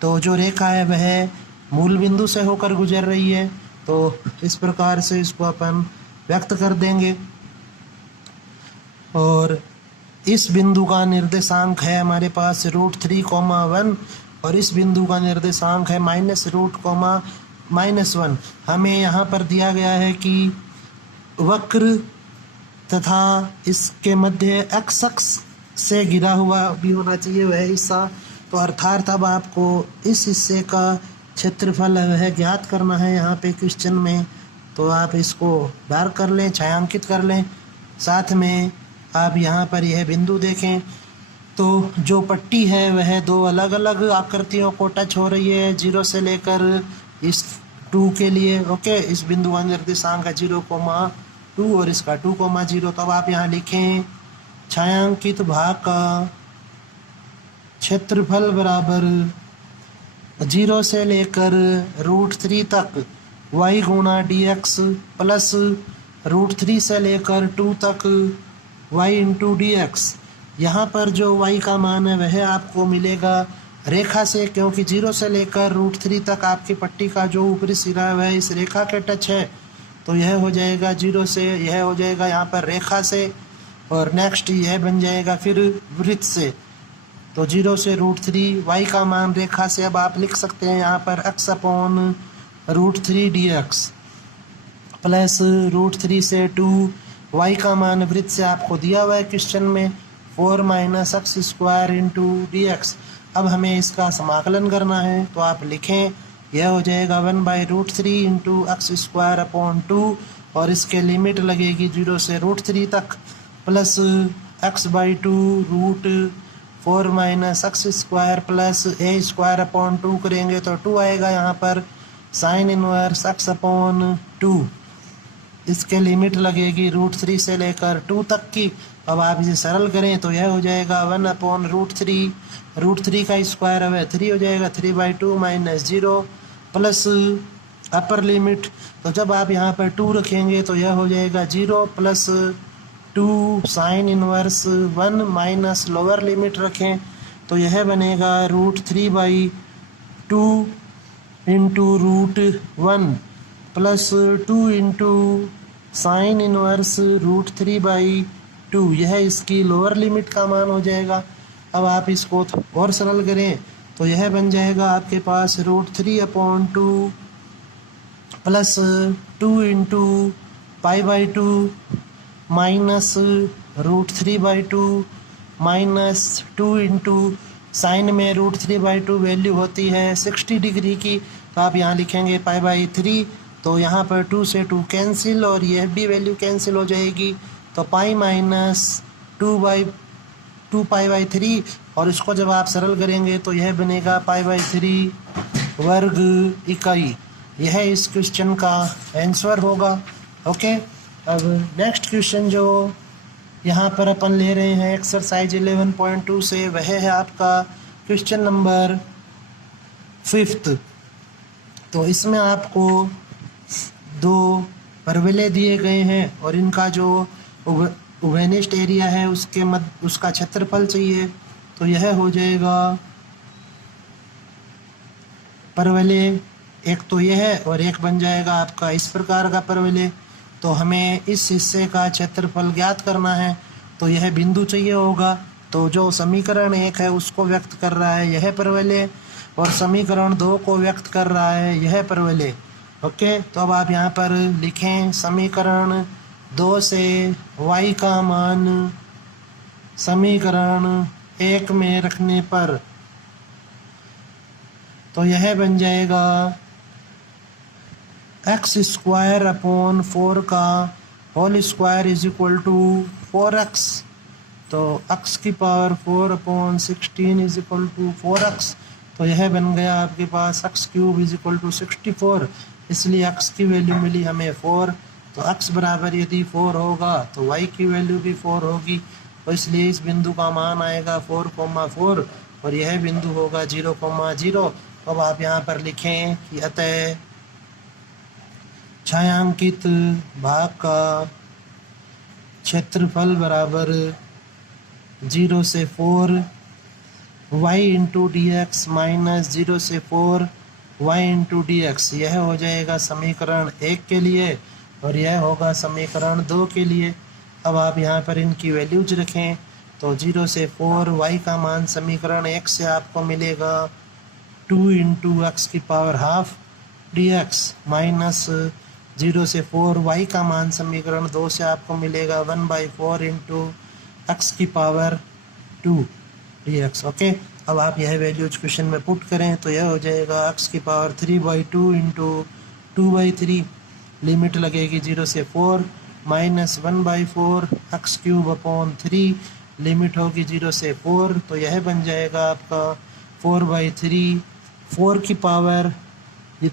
तो जो रेखा है वह मूल बिंदु से होकर गुजर रही है, तो इस प्रकार से इसको अपन व्यक्त कर देंगे। और इस बिंदु का निर्देशांक है हमारे पास √3, 1 और इस बिंदु का निर्देशांक है -√, -1। हमें यहाँ पर दिया गया है कि वक्र तथा इसके मध्य x अक्ष से घिरा हुआ भी होना चाहिए वह हिस्सा। तो अर्थात अब आपको इस हिस्से का क्षेत्रफल वह ज्ञात करना है यहाँ पे क्वेश्चन में। तो आप इसको बाहर कर लें, छायांकित कर लें। साथ में आप यहाँ पर यह बिंदु देखें तो जो पट्टी है वह 2 अलग अलग आकृतियों को टच हो रही है, 0 से लेकर इस 2 के लिए। ओके, इस बिंदु का निर्देशांक है 0,2 और इसका 2,0। तब आप यहाँ लिखें छायांकित भाग का क्षेत्रफल बराबर जीरो से लेकर √3 तक y गुणा dx प्लस √3 से लेकर 2 तक y इंटू dx। यहाँ पर जो y का मान है वह आपको मिलेगा रेखा से, क्योंकि 0 से लेकर √3 तक आपकी पट्टी का जो ऊपरी सिरा है वह इस रेखा के टच है, तो यह हो जाएगा 0 से, यह हो जाएगा यहाँ पर रेखा से, और नेक्स्ट यह बन जाएगा फिर वृत्त से। तो 0 से √3 y का मान रेखा से अब आप लिख सकते हैं यहाँ पर x/√3 dx प्लस √3 से 2 y का मान वृत्त से आपको दिया हुआ है क्वेश्चन में 4 - x² इंटू dx। अब हमें इसका समाकलन करना है, तो आप लिखें यह हो जाएगा 1/√3 इंटू x²/2 और इसके लिमिट लगेगी 0 से √3 तक plus x/2 √4 - x² plus a²/2 करेंगे तो 2 आएगा यहाँ पर sin इनवर्स x/2। इसके लिमिट लगेगी √3 से लेकर 2 तक की। अब आप इसे सरल करें तो यह हो जाएगा 1/√3, √3 का स्क्वायर है 3 हो जाएगा 3/2 - 0 प्लस अपर लिमिट। तो जब आप यहाँ पर 2 रखेंगे तो यह हो जाएगा 0 plus 2 sine inverse 1 minus lower limit रखें तो यह बनेगा √3/2 into √1 plus 2 into sine inverse √3/2, यह इसकी लोअर लिमिट का मान हो जाएगा। अब आप इसको और सरल करें तो यह बन जाएगा आपके पास √3/2 plus 2 into π/2 minus √3/2 minus 2 into sine में √3/2 वैल्यू होती है 60 डिग्री की, तो आप यहाँ लिखेंगे π/3, तो यहाँ पर 2 से 2 कैंसिल और यह भी वैल्यू कैंसिल हो जाएगी, तो π माइनस 2π/3 और इसको जब आप सरल करेंगे तो यह बनेगा π/3 वर्ग इकाई। यह इस क्वेश्चन का आंसर होगा। ओके, अब नेक्स्ट क्वेश्चन जो यहाँ पर अपन ले रहे हैं एक्सरसाइज 11.2 से, वह है आपका क्वेश्चन नंबर 5। तो इसमें आपको 2 परवले दिए गए हैं और इनका जो वेनिस्ट एरिया है उसका क्षेत्रफल चाहिए। तो यह हो जाएगा परवले, एक तो यह है और एक बन जाएगा आपका इस प्रकार का परवले। तो हमें इस हिस्से का क्षेत्रफल ज्ञात करना है, तो यह बिंदु चाहिए होगा। तो जो समीकरण 1 है उसको व्यक्त कर रहा है यह परवले और समीकरण 2 को व्यक्त कर रहा है यह परवले। ओके, तो अब आप यहाँ पर लिखें समीकरण 2 से y का मान समीकरण 1 में रखने पर तो यह बन जाएगा x² का whole square is equal to 4x। तो x की power 4/16 is equal to 4x। तो यह बन गया आपके पास x³ इज इक्वल टू 64, इसलिए x की वैल्यू मिली हमें 4। तो x बराबर यदि 4 होगा तो y की वैल्यू भी 4 होगी, तो इसलिए इस बिंदु का मान आएगा 4,4 और यह बिंदु होगा 0,0। अब आप यहाँ पर लिखें कि अतः छायांकित भाग का क्षेत्रफल बराबर 0 से 4 y इंटू dx माइनस 0 से 4 y इंटू dx। यह हो जाएगा समीकरण 1 के लिए और यह होगा समीकरण 2 के लिए। अब आप यहाँ पर इनकी वैल्यूज रखें तो 0 से 4 y का मान समीकरण 1 से आपको मिलेगा 2 इंटू एक्स की पावर हाफ dx माइनस 0 से 4 y का मान समीकरण 2 से आपको मिलेगा 1/4 इंटू एक्स की पावर 2 dx। ओके, अब आप यह वैल्यूज क्वेश्चन में पुट करें तो यह हो जाएगा एक्स की पावर 3/2 इंटू 2/3, लिमिट लगेगी 0 से 4 माइनस 1/4 x³/3, लिमिट होगी 0 से 4, तो यह बन जाएगा आपका 4/3 4 की पावर,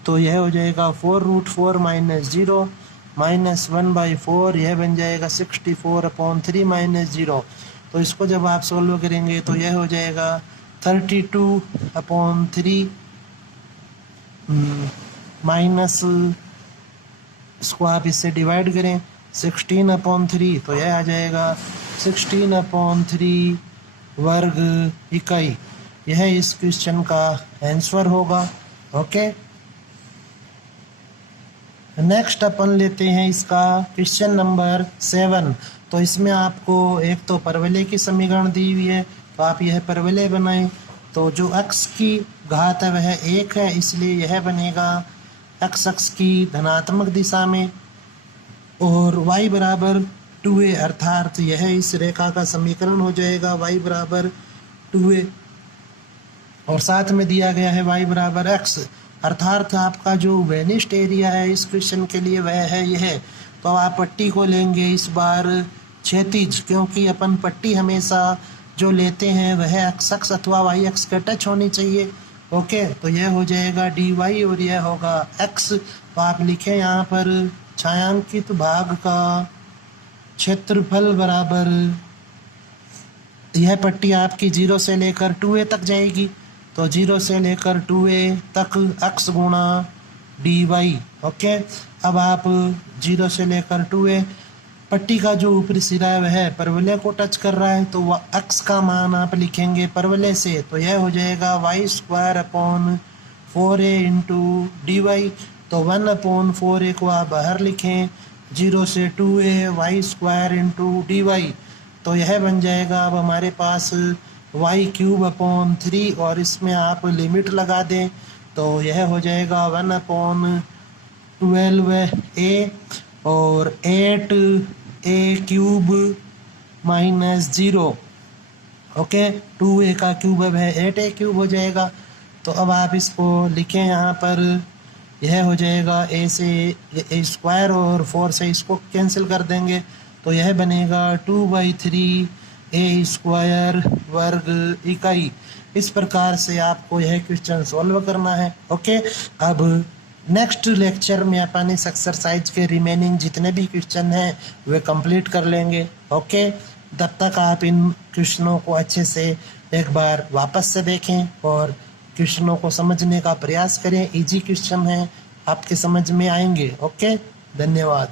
तो यह हो जाएगा 4√4 माइनस 0 माइनस 1/4, यह बन जाएगा 64/3 माइनस 0। तो इसको जब आप सोल्व करेंगे तो यह हो जाएगा 32/3 माइनस, इसको आप इससे डिवाइड करें 16/3, तो यह आ जाएगा 16/3 वर्ग इकाई। यह इस क्वेश्चन का आंसर होगा। ओके, नेक्स्ट अपन लेते हैं इसका क्वेश्चन नंबर 7। तो इसमें आपको एक तो परवलय की समीकरण दी हुई है, तो आप यह परवलय बनाएं। तो जो x की घात है वह 1 है, इसलिए यह बनेगा x अक्ष की धनात्मक दिशा में, और y बराबर 2a, अर्थात यह इस रेखा का समीकरण हो जाएगा y बराबर 2a, और साथ में दिया गया है y बराबर x, अर्थात आपका जो वेनिस्ड एरिया है इस क्वेश्चन के लिए वह है यह। तो आप पट्टी को लेंगे इस बार क्षैतिज, क्योंकि अपन पट्टी हमेशा जो लेते हैं वह x अक्ष अथवा y अक्ष के टच होनी चाहिए। ओके, तो यह हो जाएगा dy और यह होगा x। तो आप लिखें यहाँ पर छायांकित भाग का क्षेत्रफल बराबर, यह पट्टी आपकी 0 से लेकर 2a तक जाएगी, तो 0 से लेकर 2a तक x गुणा dy। ओके, अब आप 0 से लेकर 2a, पट्टी का जो ऊपरी सिरा है वह परवलय को टच कर रहा है, तो वह x का मान आप लिखेंगे परवलय से, तो यह हो जाएगा y² इंटू dy। तो 1/4a को आप बाहर लिखें, 0 से 2a y² इंटू dy, तो यह बन जाएगा अब हमारे पास y³ और इसमें आप लिमिट लगा दें, तो यह हो जाएगा 1/12a और 8a³ माइनस 0। ओके, 2a का क्यूब अब है 8a³ हो जाएगा। तो अब आप इसको लिखें यहाँ पर, यह हो जाएगा a से a² और 4 से इसको कैंसिल कर देंगे, तो यह बनेगा 2/3a² वर्ग इकाई। इस प्रकार से आपको यह क्वेश्चन सॉल्व करना है। ओके, अब नेक्स्ट लेक्चर में अपन इस एक्सरसाइज के रिमेनिंग जितने भी क्वेश्चन हैं वे कंप्लीट कर लेंगे। ओके, तब तक आप इन क्वेश्चनों को अच्छे से एक बार वापस से देखें और क्वेश्चनों को समझने का प्रयास करें। इजी क्वेश्चन हैं, आपके समझ में आएंगे। ओके, धन्यवाद।